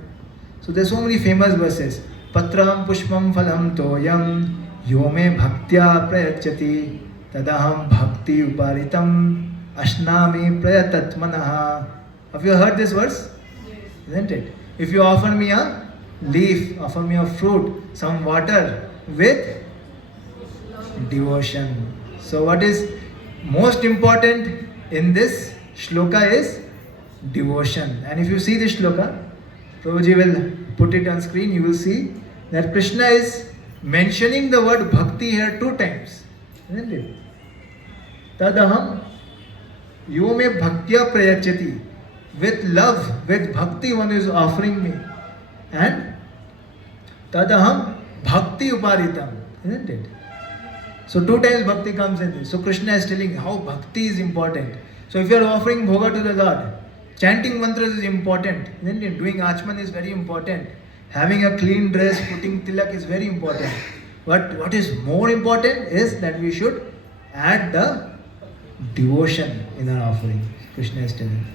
So there are so many famous verses. Patram pushpam phalam toyam yome bhaktya prayachati tadaham bhakti uparitam ashnami prayatatmanaha. Have you heard this verse? Yes. Isn't it? If you offer me a leaf, offer me a fruit, some water with devotion. So what is most important in this shloka is devotion. And if you see this shloka, Prabhuji will put it on screen, you will see that Krishna is mentioning the word bhakti here 2 times. Isn't it? Tadaham yome bhaktya prayachati. With love, with bhakti one is offering me. And tadaham bhakti uparitam. Isn't it? So 2 times bhakti comes in this. So Krishna is telling how bhakti is important. So if you are offering bhoga to the Lord, chanting mantras is important. Isn't it? Doing achman is very important. Having a clean dress, putting tilak is very important. But what is more important is that we should add the devotion in our offering. Krishna is telling.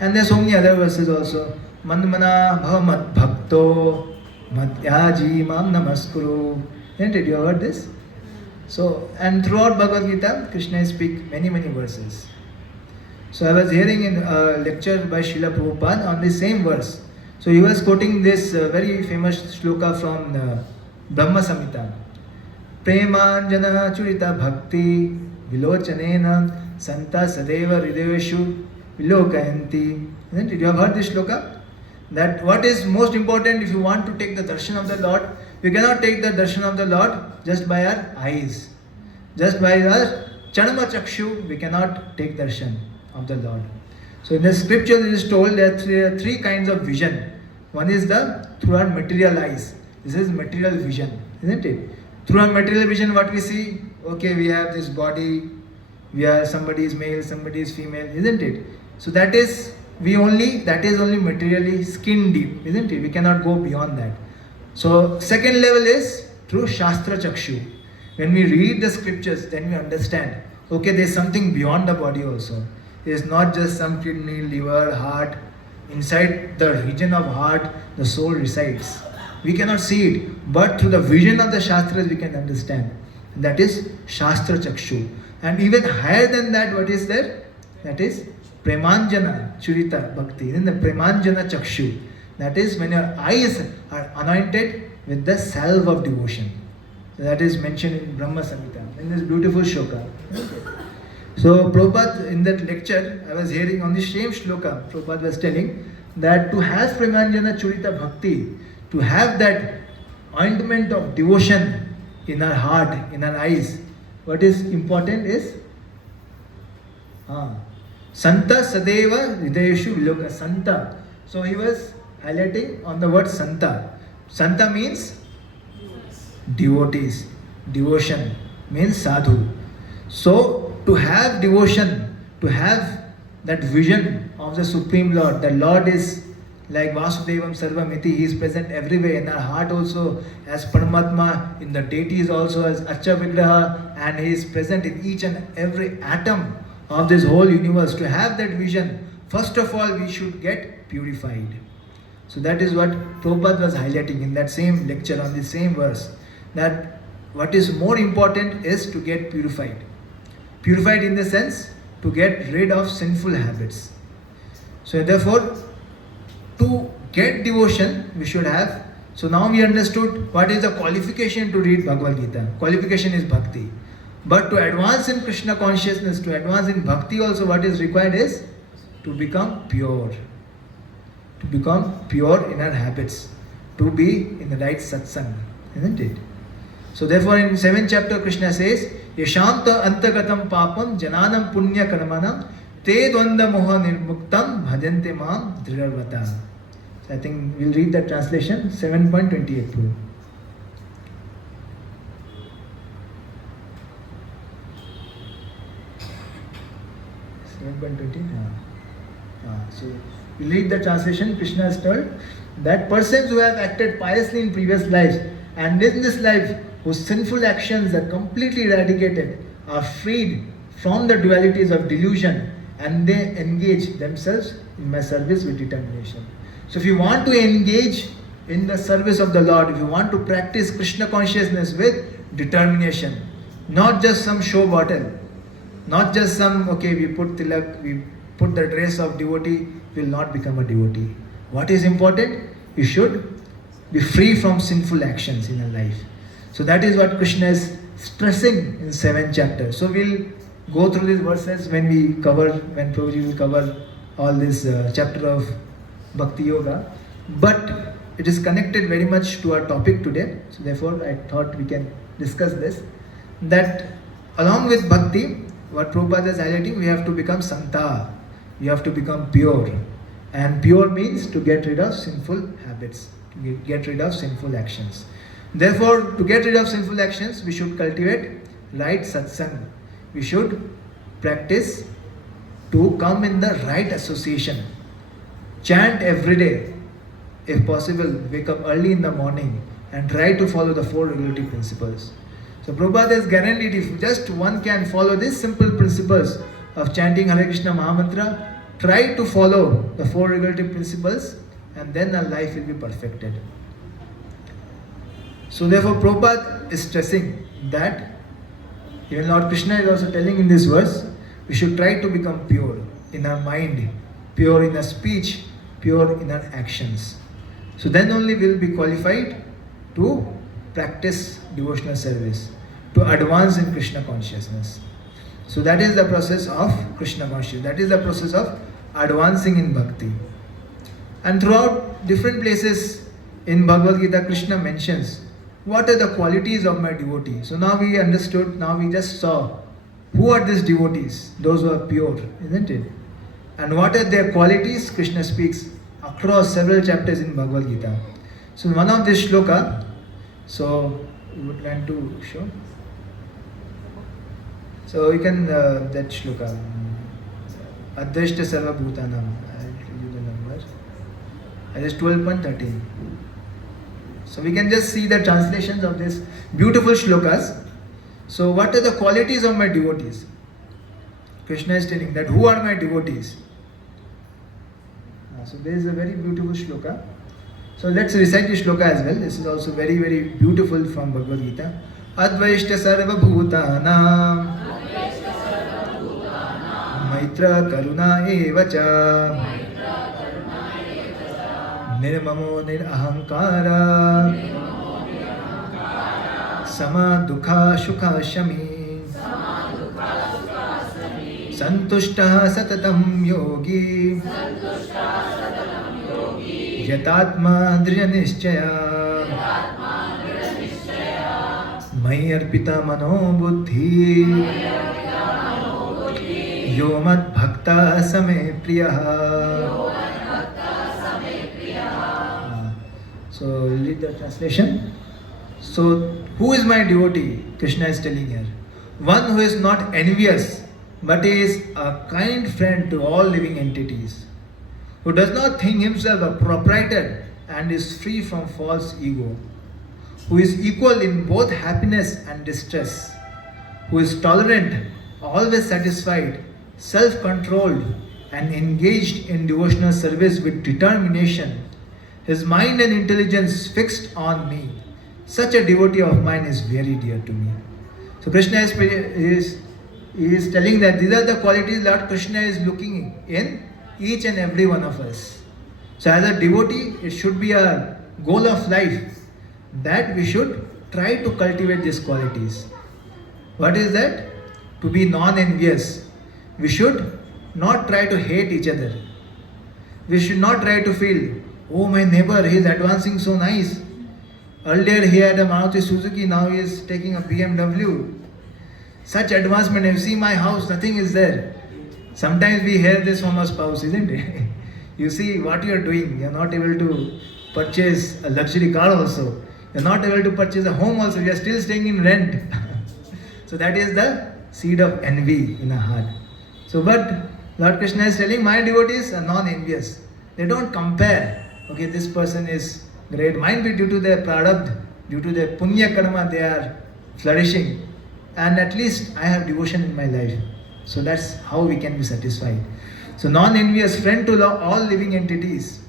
And there are so many other verses also. Mandmana bhavamat bhakto madhyaji mam namaskuru. Isn't it? You have heard this? So, and throughout Bhagavad Gita, Krishna speaks many verses. So I was hearing in a lecture by Srila Prabhupada on the same verse. So he was quoting this very famous shloka from Brahma Samhita. Premanjana churita bhakti vilochanena santa sadeva hridayeshu vilokayanti. Isn't it? You have heard this shloka? That what is most important if you want to take the darshan of the Lord, we cannot take the darshan of the Lord just by our eyes. Just by our chanama chakshu, we cannot take darshan of the Lord. So in the scripture it is told that there are 3 kinds of vision. One is the through our material eyes. This is material vision, isn't it? Through our material vision, what we see? Okay, we have this body. We are somebody is male, somebody is female, isn't it? So that is only materially skin deep, isn't it? We cannot go beyond that. So second level is through Shastra Chakshu. When we read the scriptures, then we understand. Okay, there is something beyond the body also. It is not just some kidney, liver, heart. Inside the region of heart, the soul resides. We cannot see it, but through the vision of the Shastras, we can understand. That is Shastra Chakshu. And even higher than that, what is there? That is Premanjana Churita Bhakti. Then the Premanjana Chakshu. That is when your eyes are anointed with the salve of devotion. So that is mentioned in Brahma Samhita, in this beautiful shloka. So Prabhupada, in that lecture, I was hearing on the same shloka, Prabhupada was telling that to have Premanjana Churita Bhakti, to have that ointment of devotion in our heart, in our eyes, what is important is Santa Sadeva Hridayeshu Viloka. Santa. So he was highlighting on the word Santa. Santa means devotees. Devotion means sadhu. So to have devotion, to have that vision of the Supreme Lord, the Lord is like Vasudevam Sarvamiti, He is present everywhere, in our heart also as Paramatma, in the deities also as Acha Vigraha, and He is present in each and every atom of this whole universe. To have that vision, first of all we should get purified. So that is what Prabhupada was highlighting in that same lecture on the same verse, that what is more important is to get purified. Purified in the sense to get rid of sinful habits. So therefore, to get devotion, we should have. So now we understood what is the qualification to read Bhagavad Gita. Qualification is bhakti. But to advance in Krishna consciousness, to advance in bhakti also, what is required is to become pure. To become pure in our habits. To be in the right satsang. Isn't it? So therefore in 7th chapter Krishna says, Yashanta antagatam papam jananam punya karmanam te dvanda moha nirmuktam bhajante mam dhrirvata. So I think we'll read that translation, 7.28 Prabhu. 7.20? So we'll read the translation. Krishna has told that persons who have acted piously in previous lives and in this life whose sinful actions are completely eradicated are freed from the dualities of delusion and they engage themselves in my service with determination. So if you want to engage in the service of the Lord, if you want to practice Krishna consciousness with determination, not just some show bottle, not just some, okay, we put tilak, we put the dress of devotee, will not become a devotee. What is important? You should be free from sinful actions in your life. So that is what Krishna is stressing in 7th chapter. So we'll go through these verses when Prabhuji will cover all this chapter of Bhakti Yoga. But it is connected very much to our topic today. So therefore I thought we can discuss this. That along with Bhakti, what Prabhupada is highlighting, we have to become Santa. We have to become pure. And pure means to get rid of sinful habits, to get rid of sinful actions. Therefore, to get rid of sinful actions, we should cultivate right satsang. We should practice to come in the right association. Chant every day. If possible, wake up early in the morning and try to follow the 4 regulative principles. So Prabhupada has guaranteed if just one can follow these simple principles of chanting Hare Krishna Mahamantra, try to follow the 4 regulative principles, and then our life will be perfected. So therefore Prabhupada is stressing that, even Lord Krishna is also telling in this verse, we should try to become pure in our mind, pure in our speech, pure in our actions. So then only we will be qualified to practice devotional service, to advance in Krishna consciousness. So that is the process of Krishna consciousness. That is the process of advancing in bhakti. And throughout different places in Bhagavad Gita, Krishna mentions what are the qualities of my devotee. So now we understood, now we just saw who are these devotees, those who are pure, isn't it? And what are their qualities? Krishna speaks across several chapters in Bhagavad Gita. So one of this shloka, so you would like to show? So you can, that shloka, Adveshta Sarva Bhutanam, I'll tell you the number. It is 12.13. So we can just see the translations of these beautiful shlokas. So what are the qualities of my devotees? Krishna is telling that who are my devotees? So there is a very beautiful shloka. So let's recite this shloka as well. This is also very, very beautiful from Bhagavad Gita. Advaishta sarva bhutanam maitra karuna evacha nirmamo nirahankara sama dukha shukha shami santushta satatam yogi yatatma drya nischaya मयि अर्पिता मनो बुद्धि यो मत् भक्ता समे प्रियः. So read the translation. So who is my devotee? Krishna is telling here. One who is not envious but is a kind friend to all living entities, who does not think himself a proprietor and is free from false ego, who is equal in both happiness and distress, who is tolerant, always satisfied, self-controlled, and engaged in devotional service with determination, his mind and intelligence fixed on me. Such a devotee of mine is very dear to me. So Krishna is telling that these are the qualities Lord Krishna is looking in each and every one of us. So as a devotee, it should be a goal of life that we should try to cultivate these qualities. What is that? To be non-envious. We should not try to hate each other. We should not try to feel, oh, my neighbor, he is advancing so nice. Earlier he had a Maruti Suzuki, now he is taking a BMW. Such advancement, you see my house, nothing is there. Sometimes we hear this from our spouse, isn't it? You see what you are doing, you are not able to purchase a luxury car also. You are not able to purchase a home also, you are still staying in rent. So that is the seed of envy in our heart. So but Lord Krishna is telling, my devotees are non-envious. They don't compare, okay, this person is great. Might be due to their pradabdha, due to their punya karma, they are flourishing. And at least I have devotion in my life. So that's how we can be satisfied. So non-envious friend to all living entities,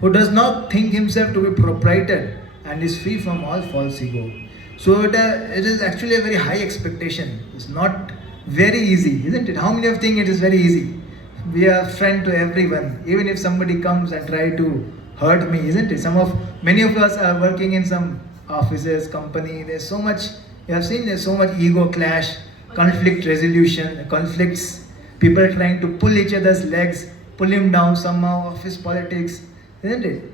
who does not think himself to be proprietor and is free from all false ego. So it is actually a very high expectation. It's not very easy, isn't it? How many of you think it is very easy? We are friend to everyone. Even if somebody comes and try to hurt me, isn't it? Many of us are working in some offices, company. There's so much, you have seen there's so much ego clash, conflict resolution, conflicts, people trying to pull each other's legs, pull him down somehow, office politics, isn't it?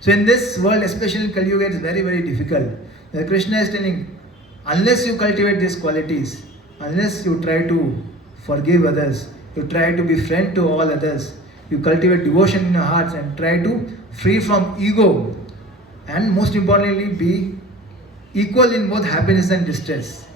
So in this world, especially in Kali Yuga, it's very, very difficult. Krishna is telling, unless you cultivate these qualities, unless you try to forgive others, you try to be friend to all others, you cultivate devotion in your hearts and try to free from ego, and most importantly be equal in both happiness and distress.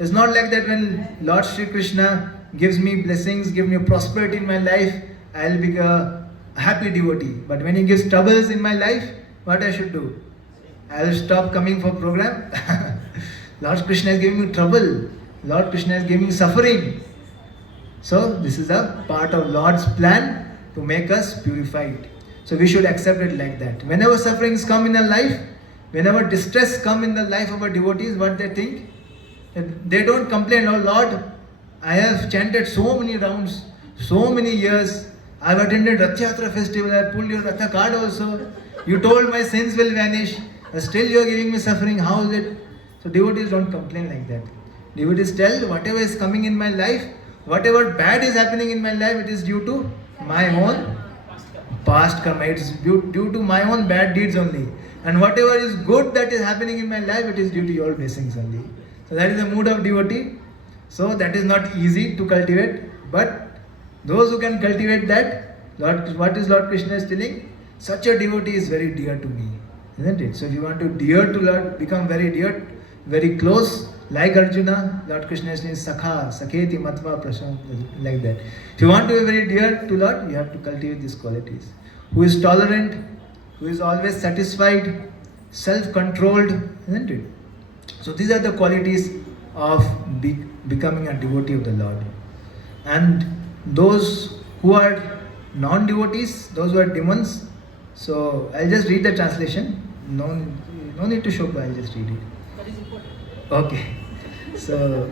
It's not like that when Lord Shri Krishna gives me blessings, gives me prosperity in my life, I'll be a happy devotee. But when he gives troubles in my life, what I should do? I'll stop coming for program. Lord Krishna is giving me trouble. Lord Krishna is giving me suffering. So this is a part of Lord's plan to make us purified. So we should accept it like that. Whenever sufferings come in our life, whenever distress come in the life of our devotees, what they think? They don't complain, oh Lord, I have chanted so many rounds, so many years. I have attended Rath Yatra festival, I pulled your Ratha card also. You told my sins will vanish, but still you are giving me suffering. How is it? So devotees don't complain like that. Devotees tell, whatever is coming in my life, whatever bad is happening in my life, it is due to my own past karma. It is due to my own bad deeds only. And whatever is good that is happening in my life, it is due to your blessings only. So that is the mood of devotee. So that is not easy to cultivate, but those who can cultivate that, What is Lord Krishna is telling? Such a devotee is very dear to me, isn't it? So if you want to dear to Lord, become very dear, very close, like Arjuna, Lord Krishna is saying Sakha, Sakheti Matva Prashant, like that. If you want to be very dear to Lord, you have to cultivate these qualities. Who is tolerant, who is always satisfied, self-controlled, isn't it? So these are the qualities of becoming a devotee of the Lord. And those who are non-devotees, those who are demons, so I'll just read the translation. No need to show, I'll just read it. That is important. Okay. So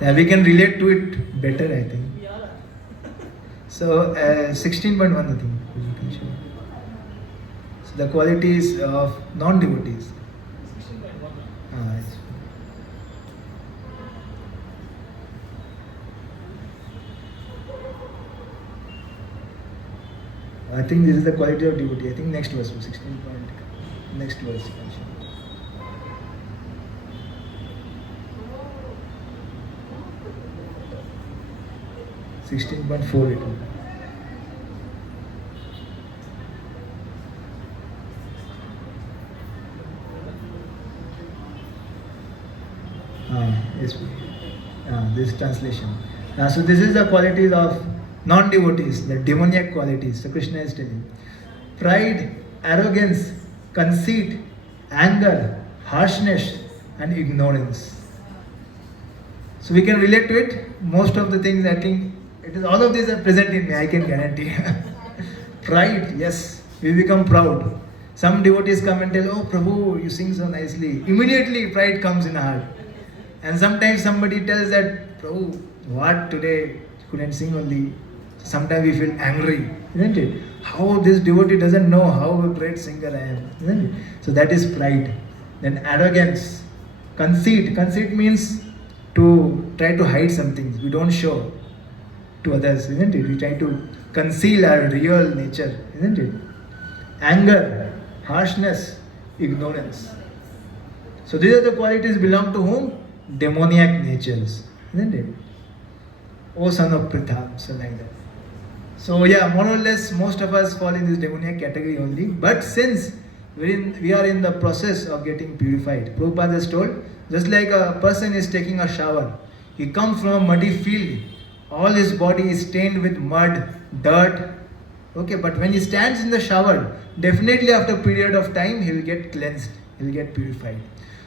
yeah, we can relate to it better, I think. We all are. So 16.1, I think. You can show. So the qualities of non-devotees. 16.1. It's I think this is the quality of devotee. I think next verse, 16 point. Next verse. 16.4 it will. Yes, this translation. So this is the qualities of non-devotees, the demoniac qualities. So Krishna is telling: pride, arrogance, conceit, anger, harshness, and ignorance. So we can relate to it. Most of the things, I think it is all of these are present in me, I can guarantee. Pride, yes, we become proud. Some devotees come and tell, "Oh Prabhu, you sing so nicely." Immediately pride comes in our heart. And sometimes somebody tells that, "Prabhu, what today couldn't sing only." Sometimes we feel angry, isn't it? How this devotee doesn't know how a great singer I am, isn't it? So that is pride. Then arrogance, conceit. Conceit means to try to hide some things. We don't show to others, isn't it? We try to conceal our real nature, isn't it? Anger, harshness, ignorance. So these are the qualities belong to whom? Demoniac natures, isn't it? O son of Pritha, so like that. So yeah, more or less most of us fall in this demoniac category only. But since we are in the process of getting purified, Prabhupada has told, just like a person is taking a shower, he comes from a muddy field, all his body is stained with mud, dirt. Okay, but when he stands in the shower, definitely after a period of time, he will get cleansed, he will get purified.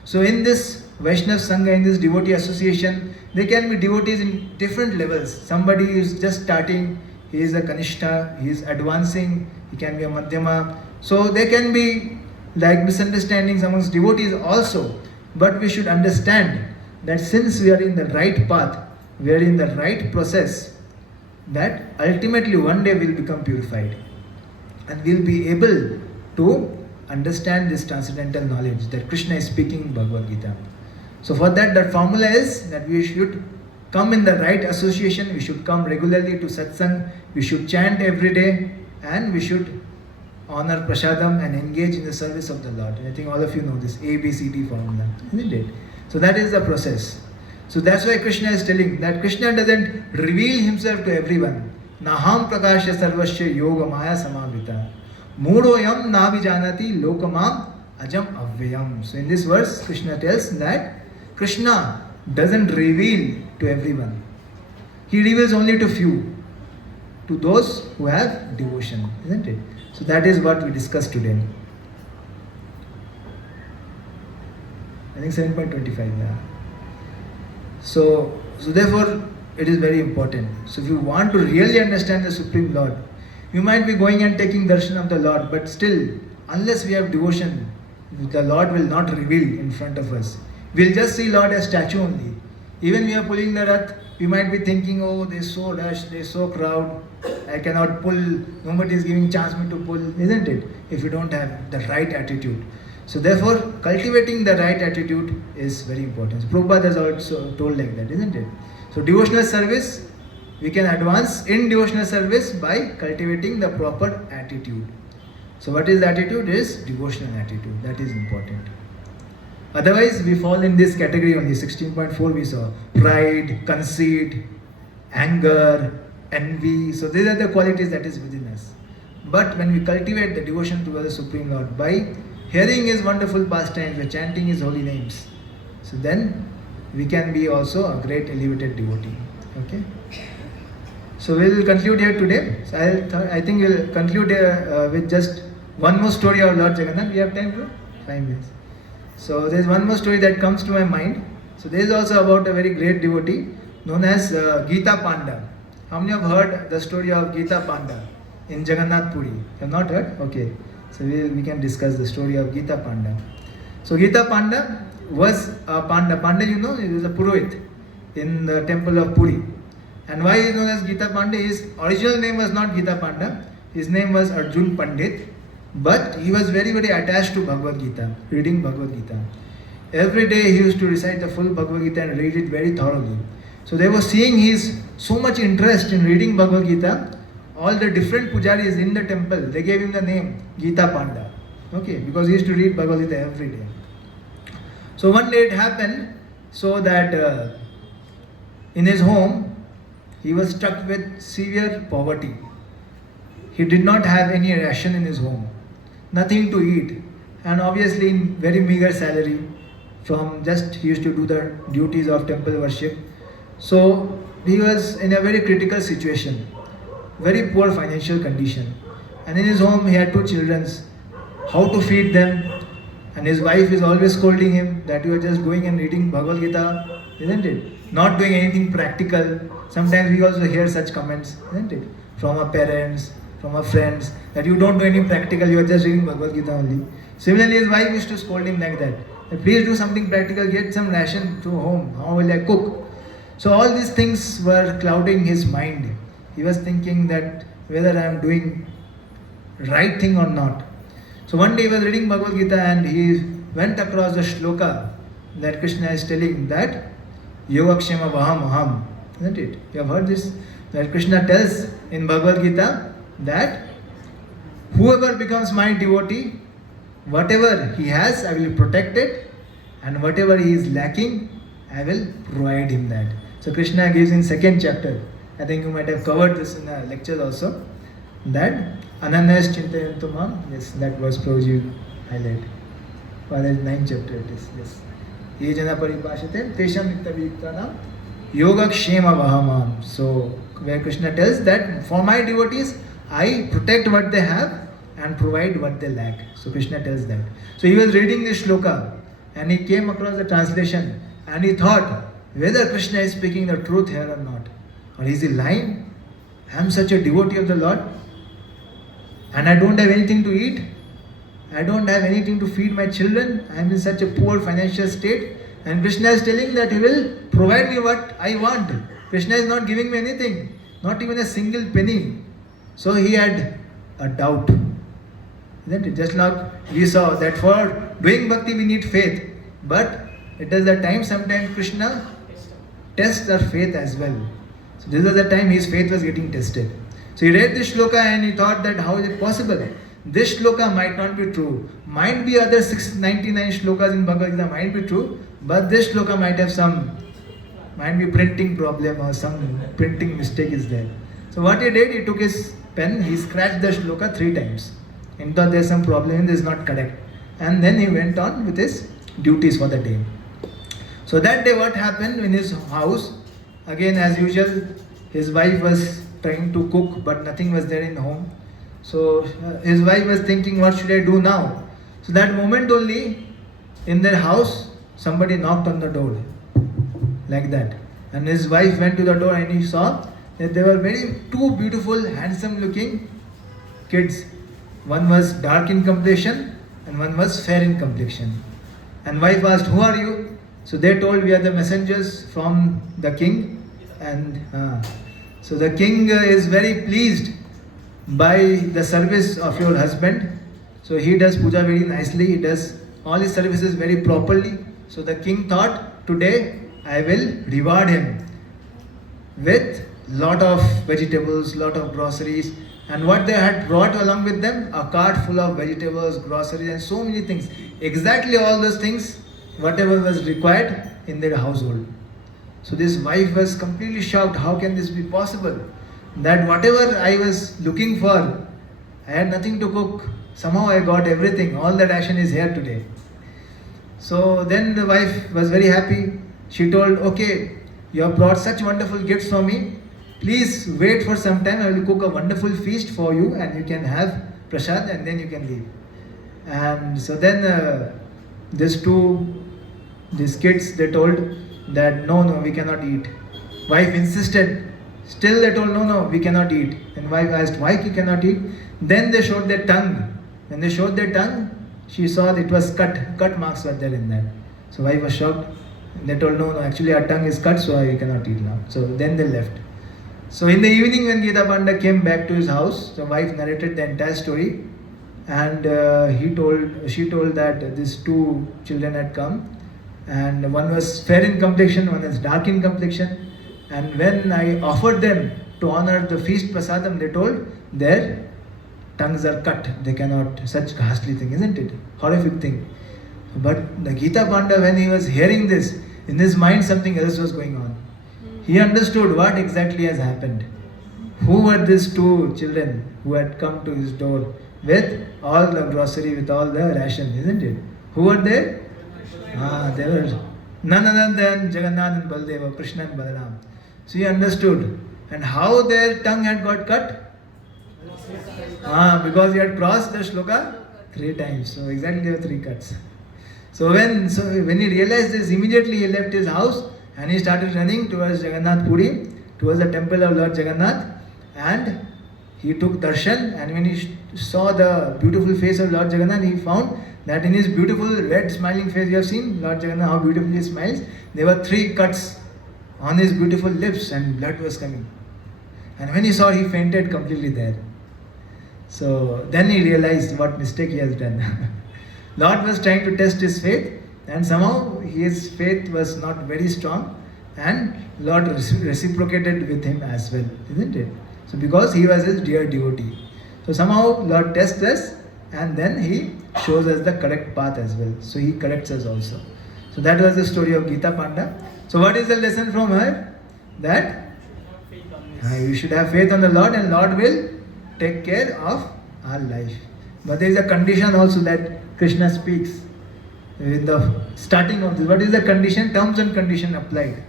So in this Vaishnav Sangha, in this devotee association, there can be devotees in different levels. Somebody is just starting, he is a Kanishta, he is advancing, he can be a Madhyama. So there can be like misunderstandings amongst devotees also. But we should understand that since we are in the right path, we are in the right process, that ultimately one day we will become purified. And we will be able to understand this transcendental knowledge that Krishna is speaking in Bhagavad Gita. So for that, the formula is that we should come in the right association, we should come regularly to satsang, we should chant every day, and we should honor prasadam and engage in the service of the Lord. I think all of you know this ABCD formula, isn't it? So that is the process. So that's why Krishna is telling that Krishna doesn't reveal himself to everyone. Naham prakasya sarvasya yoga maya samavita. Mudoyam navijanati lokamam ajam avyam. So in this verse, Krishna tells that Krishna doesn't reveal to everyone. He reveals only to few, to those who have devotion, isn't it? So that is what we discussed today. I think 7.25, yeah. So therefore, it is very important. So if you want to really understand the Supreme Lord, you might be going and taking darshan of the Lord, but still, unless we have devotion, the Lord will not reveal in front of us. We'll just see Lord as statue only. Even we are pulling the rath, we might be thinking, oh, there's so rush, there's so crowd, I cannot pull, nobody is giving chance me to pull, isn't it? If you don't have the right attitude. So therefore, cultivating the right attitude is very important. So Prabhupada has also told like that, isn't it? So devotional service, we can advance in devotional service by cultivating the proper attitude. So what is attitude? Is devotional attitude. That is important. Otherwise, we fall in this category only. 16.4 we saw. Pride, conceit, anger, envy. So these are the qualities that is within us. But when we cultivate the devotion towards the Supreme Lord by hearing His wonderful pastimes, by chanting His holy names, so then we can be also a great elevated devotee. Okay. So we will conclude here today. So I think we'll conclude with just one more story of Lord Jagannath. We have time for 5 minutes. So there is one more story that comes to my mind. So there is also about a very great devotee known as Gita Panda. How many have heard the story of Gita Panda in Jagannath Puri? You have not heard? Okay. So we can discuss the story of Gita Panda. So Gita Panda was a Panda. Panda, you know, he was a Purohit in the temple of Puri. And why he is known as Gita Panda? His original name was not Gita Panda. His name was Arjuna Pandit. But he was very, very attached to Bhagavad Gita, reading Bhagavad Gita. Every day he used to recite the full Bhagavad Gita and read it very thoroughly. So they were seeing his so much interest in reading Bhagavad Gita. All the different pujaris in the temple, they gave him the name Gita Panda. Okay, because he used to read Bhagavad Gita every day. So one day it happened so that in his home, he was struck with severe poverty. He did not have any ration in his home, nothing to eat, and obviously in very meager salary from just he used to do the duties of temple worship. So he was in a very critical situation, very poor financial condition. And in his home he had 2 children. How to feed them? And his wife is always scolding him that you are just going and reading Bhagavad Gita, isn't it? Not doing anything practical. Sometimes we also hear such comments, isn't it? From our parents, from our friends, that you don't do any practical, you are just reading Bhagavad Gita only. Similarly, his wife used to scold him like that. Please do something practical, get some ration to home. How will I cook? So all these things were clouding his mind. He was thinking that whether I am doing right thing or not. So one day he was reading Bhagavad Gita and he went across the shloka that Krishna is telling that Yogakshema Vaham Aham. Isn't it? You have heard this? That Krishna tells in Bhagavad Gita that whoever becomes my devotee, whatever he has, I will protect it, and whatever he is lacking, I will provide him that. So Krishna gives in 2nd chapter, I think you might have covered this in a lecture also, that Ananyas Chintayantu Mam, yes, that was Prabhuji highlight. Father, 9th chapter it is, yes. Ye jana paripashate, tesham nittaviktanam, yogakshema vahamam. So where Krishna tells that for my devotees, I protect what they have and provide what they lack. So Krishna tells that. So he was reading this shloka and he came across the translation and he thought whether Krishna is speaking the truth here or not. Or is he lying? I am such a devotee of the Lord and I don't have anything to eat. I don't have anything to feed my children. I am in such a poor financial state. And Krishna is telling that he will provide me what I want. Krishna is not giving me anything, not even a single penny. So he had a doubt. Isn't it? Just like we saw that for doing bhakti we need faith. But it is the time sometimes Krishna tests our faith as well. So this was the time his faith was getting tested. So he read this shloka and he thought that how is it possible? This shloka might not be true. Might be other 699 shlokas in Bhagavad Gita might be true. But this shloka might be printing problem or some printing mistake is there. So what he did, he took his pen, he scratched the shloka 3 times. And thought there's some problem, this is not correct. And then he went on with his duties for the day. So that day what happened in his house, again as usual, his wife was trying to cook but nothing was there in home. So his wife was thinking, what should I do now? So that moment only, in their house, somebody knocked on the door. Like that. And his wife went to the door and he saw that there were 2 beautiful, handsome looking kids. One was dark in complexion and one was fair in complexion. And wife asked, who are you? So they told, we are the messengers from the king. And so the king is very pleased by the service of your husband. So he does puja very nicely. He does all his services very properly. So the king thought, today I will reward him with lot of vegetables, lot of groceries. And what they had brought along with them, a cart full of vegetables, groceries and so many things. Exactly all those things, whatever was required in their household. So this wife was completely shocked, how can this be possible? that whatever I was looking for, I had nothing to cook. Somehow I got everything. All the ration is here today. So then the wife was very happy. She told, okay, you have brought such wonderful gifts for me. Please wait for some time. I will cook a wonderful feast for you and you can have prasad and then you can leave. And so then these kids, they told that no, we cannot eat. Wife insisted. Still they told no, we cannot eat. And wife asked, why you cannot eat? Then they showed their tongue. When they showed their tongue, she saw that it was cut marks were there in that. So wife was shocked. They told no, actually our tongue is cut, so we cannot eat now. So then they left. So in the evening when Gita Panda came back to his house, the wife narrated the entire story, and she told that these two children had come, and one was fair in complexion, one was dark in complexion, and when I offered them to honor the feast prasadam, they told their tongues are cut, they cannot, such ghastly thing, isn't it? Horrific thing. But the Gita Panda, when he was hearing this, in his mind something else was going on. He understood what exactly has happened. Who were these two children who had come to his door with all the grocery, with all the ration, isn't it? Who were they? They were none other than Jagannath and Baldeva, Krishna and Balaram. So he understood. And how their tongue had got cut? Because he had crossed the shloka 3 times. So exactly there were 3 cuts. So when he realized this, immediately he left his house and he started running towards Jagannath Puri, towards the temple of Lord Jagannath, and he took darshan, and when he saw the beautiful face of Lord Jagannath, he found that in his beautiful red smiling face, you have seen Lord Jagannath how beautifully he smiles, there were 3 cuts on his beautiful lips and blood was coming. And when he saw, he fainted completely there. So then he realized what mistake he has done. Lord was trying to test his faith, and somehow his faith was not very strong, and Lord reciprocated with him as well, isn't it? So because he was his dear devotee. So somehow Lord tests us and then he shows us the correct path as well. So he corrects us also. So that was the story of Gita Panda. So what is the lesson from her? That you should have faith on the Lord and Lord will take care of our life. But there is a condition also that Krishna speaks in the starting of this. What is the condition? Terms and condition applied.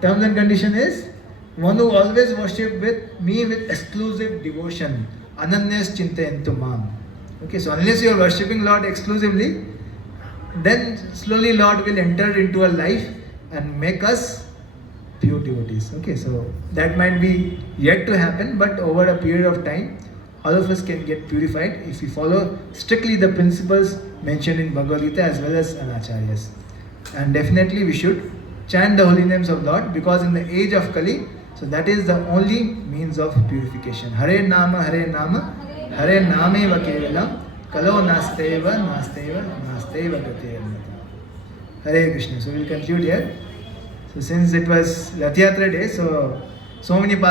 The terms and condition is one who always worship with me with exclusive devotion. Ananyas chintayantu mam. Okay, so unless you are worshipping Lord exclusively, then slowly Lord will enter into our life and make us pure devotees. Okay, so that might be yet to happen, but over a period of time, all of us can get purified if we follow strictly the principles mentioned in Bhagavad Gita as well as an acharyas. And definitely we should chant the holy names of Lord, because in the age of Kali, so that is the only means of purification. Hare Nama, Hare Nama, Hare Nameva Kevalam, Kalo Nasteva, Nasteva, Nasteva Gate. Hare Krishna. So we'll conclude here. So since it was Rath Yatra day, so many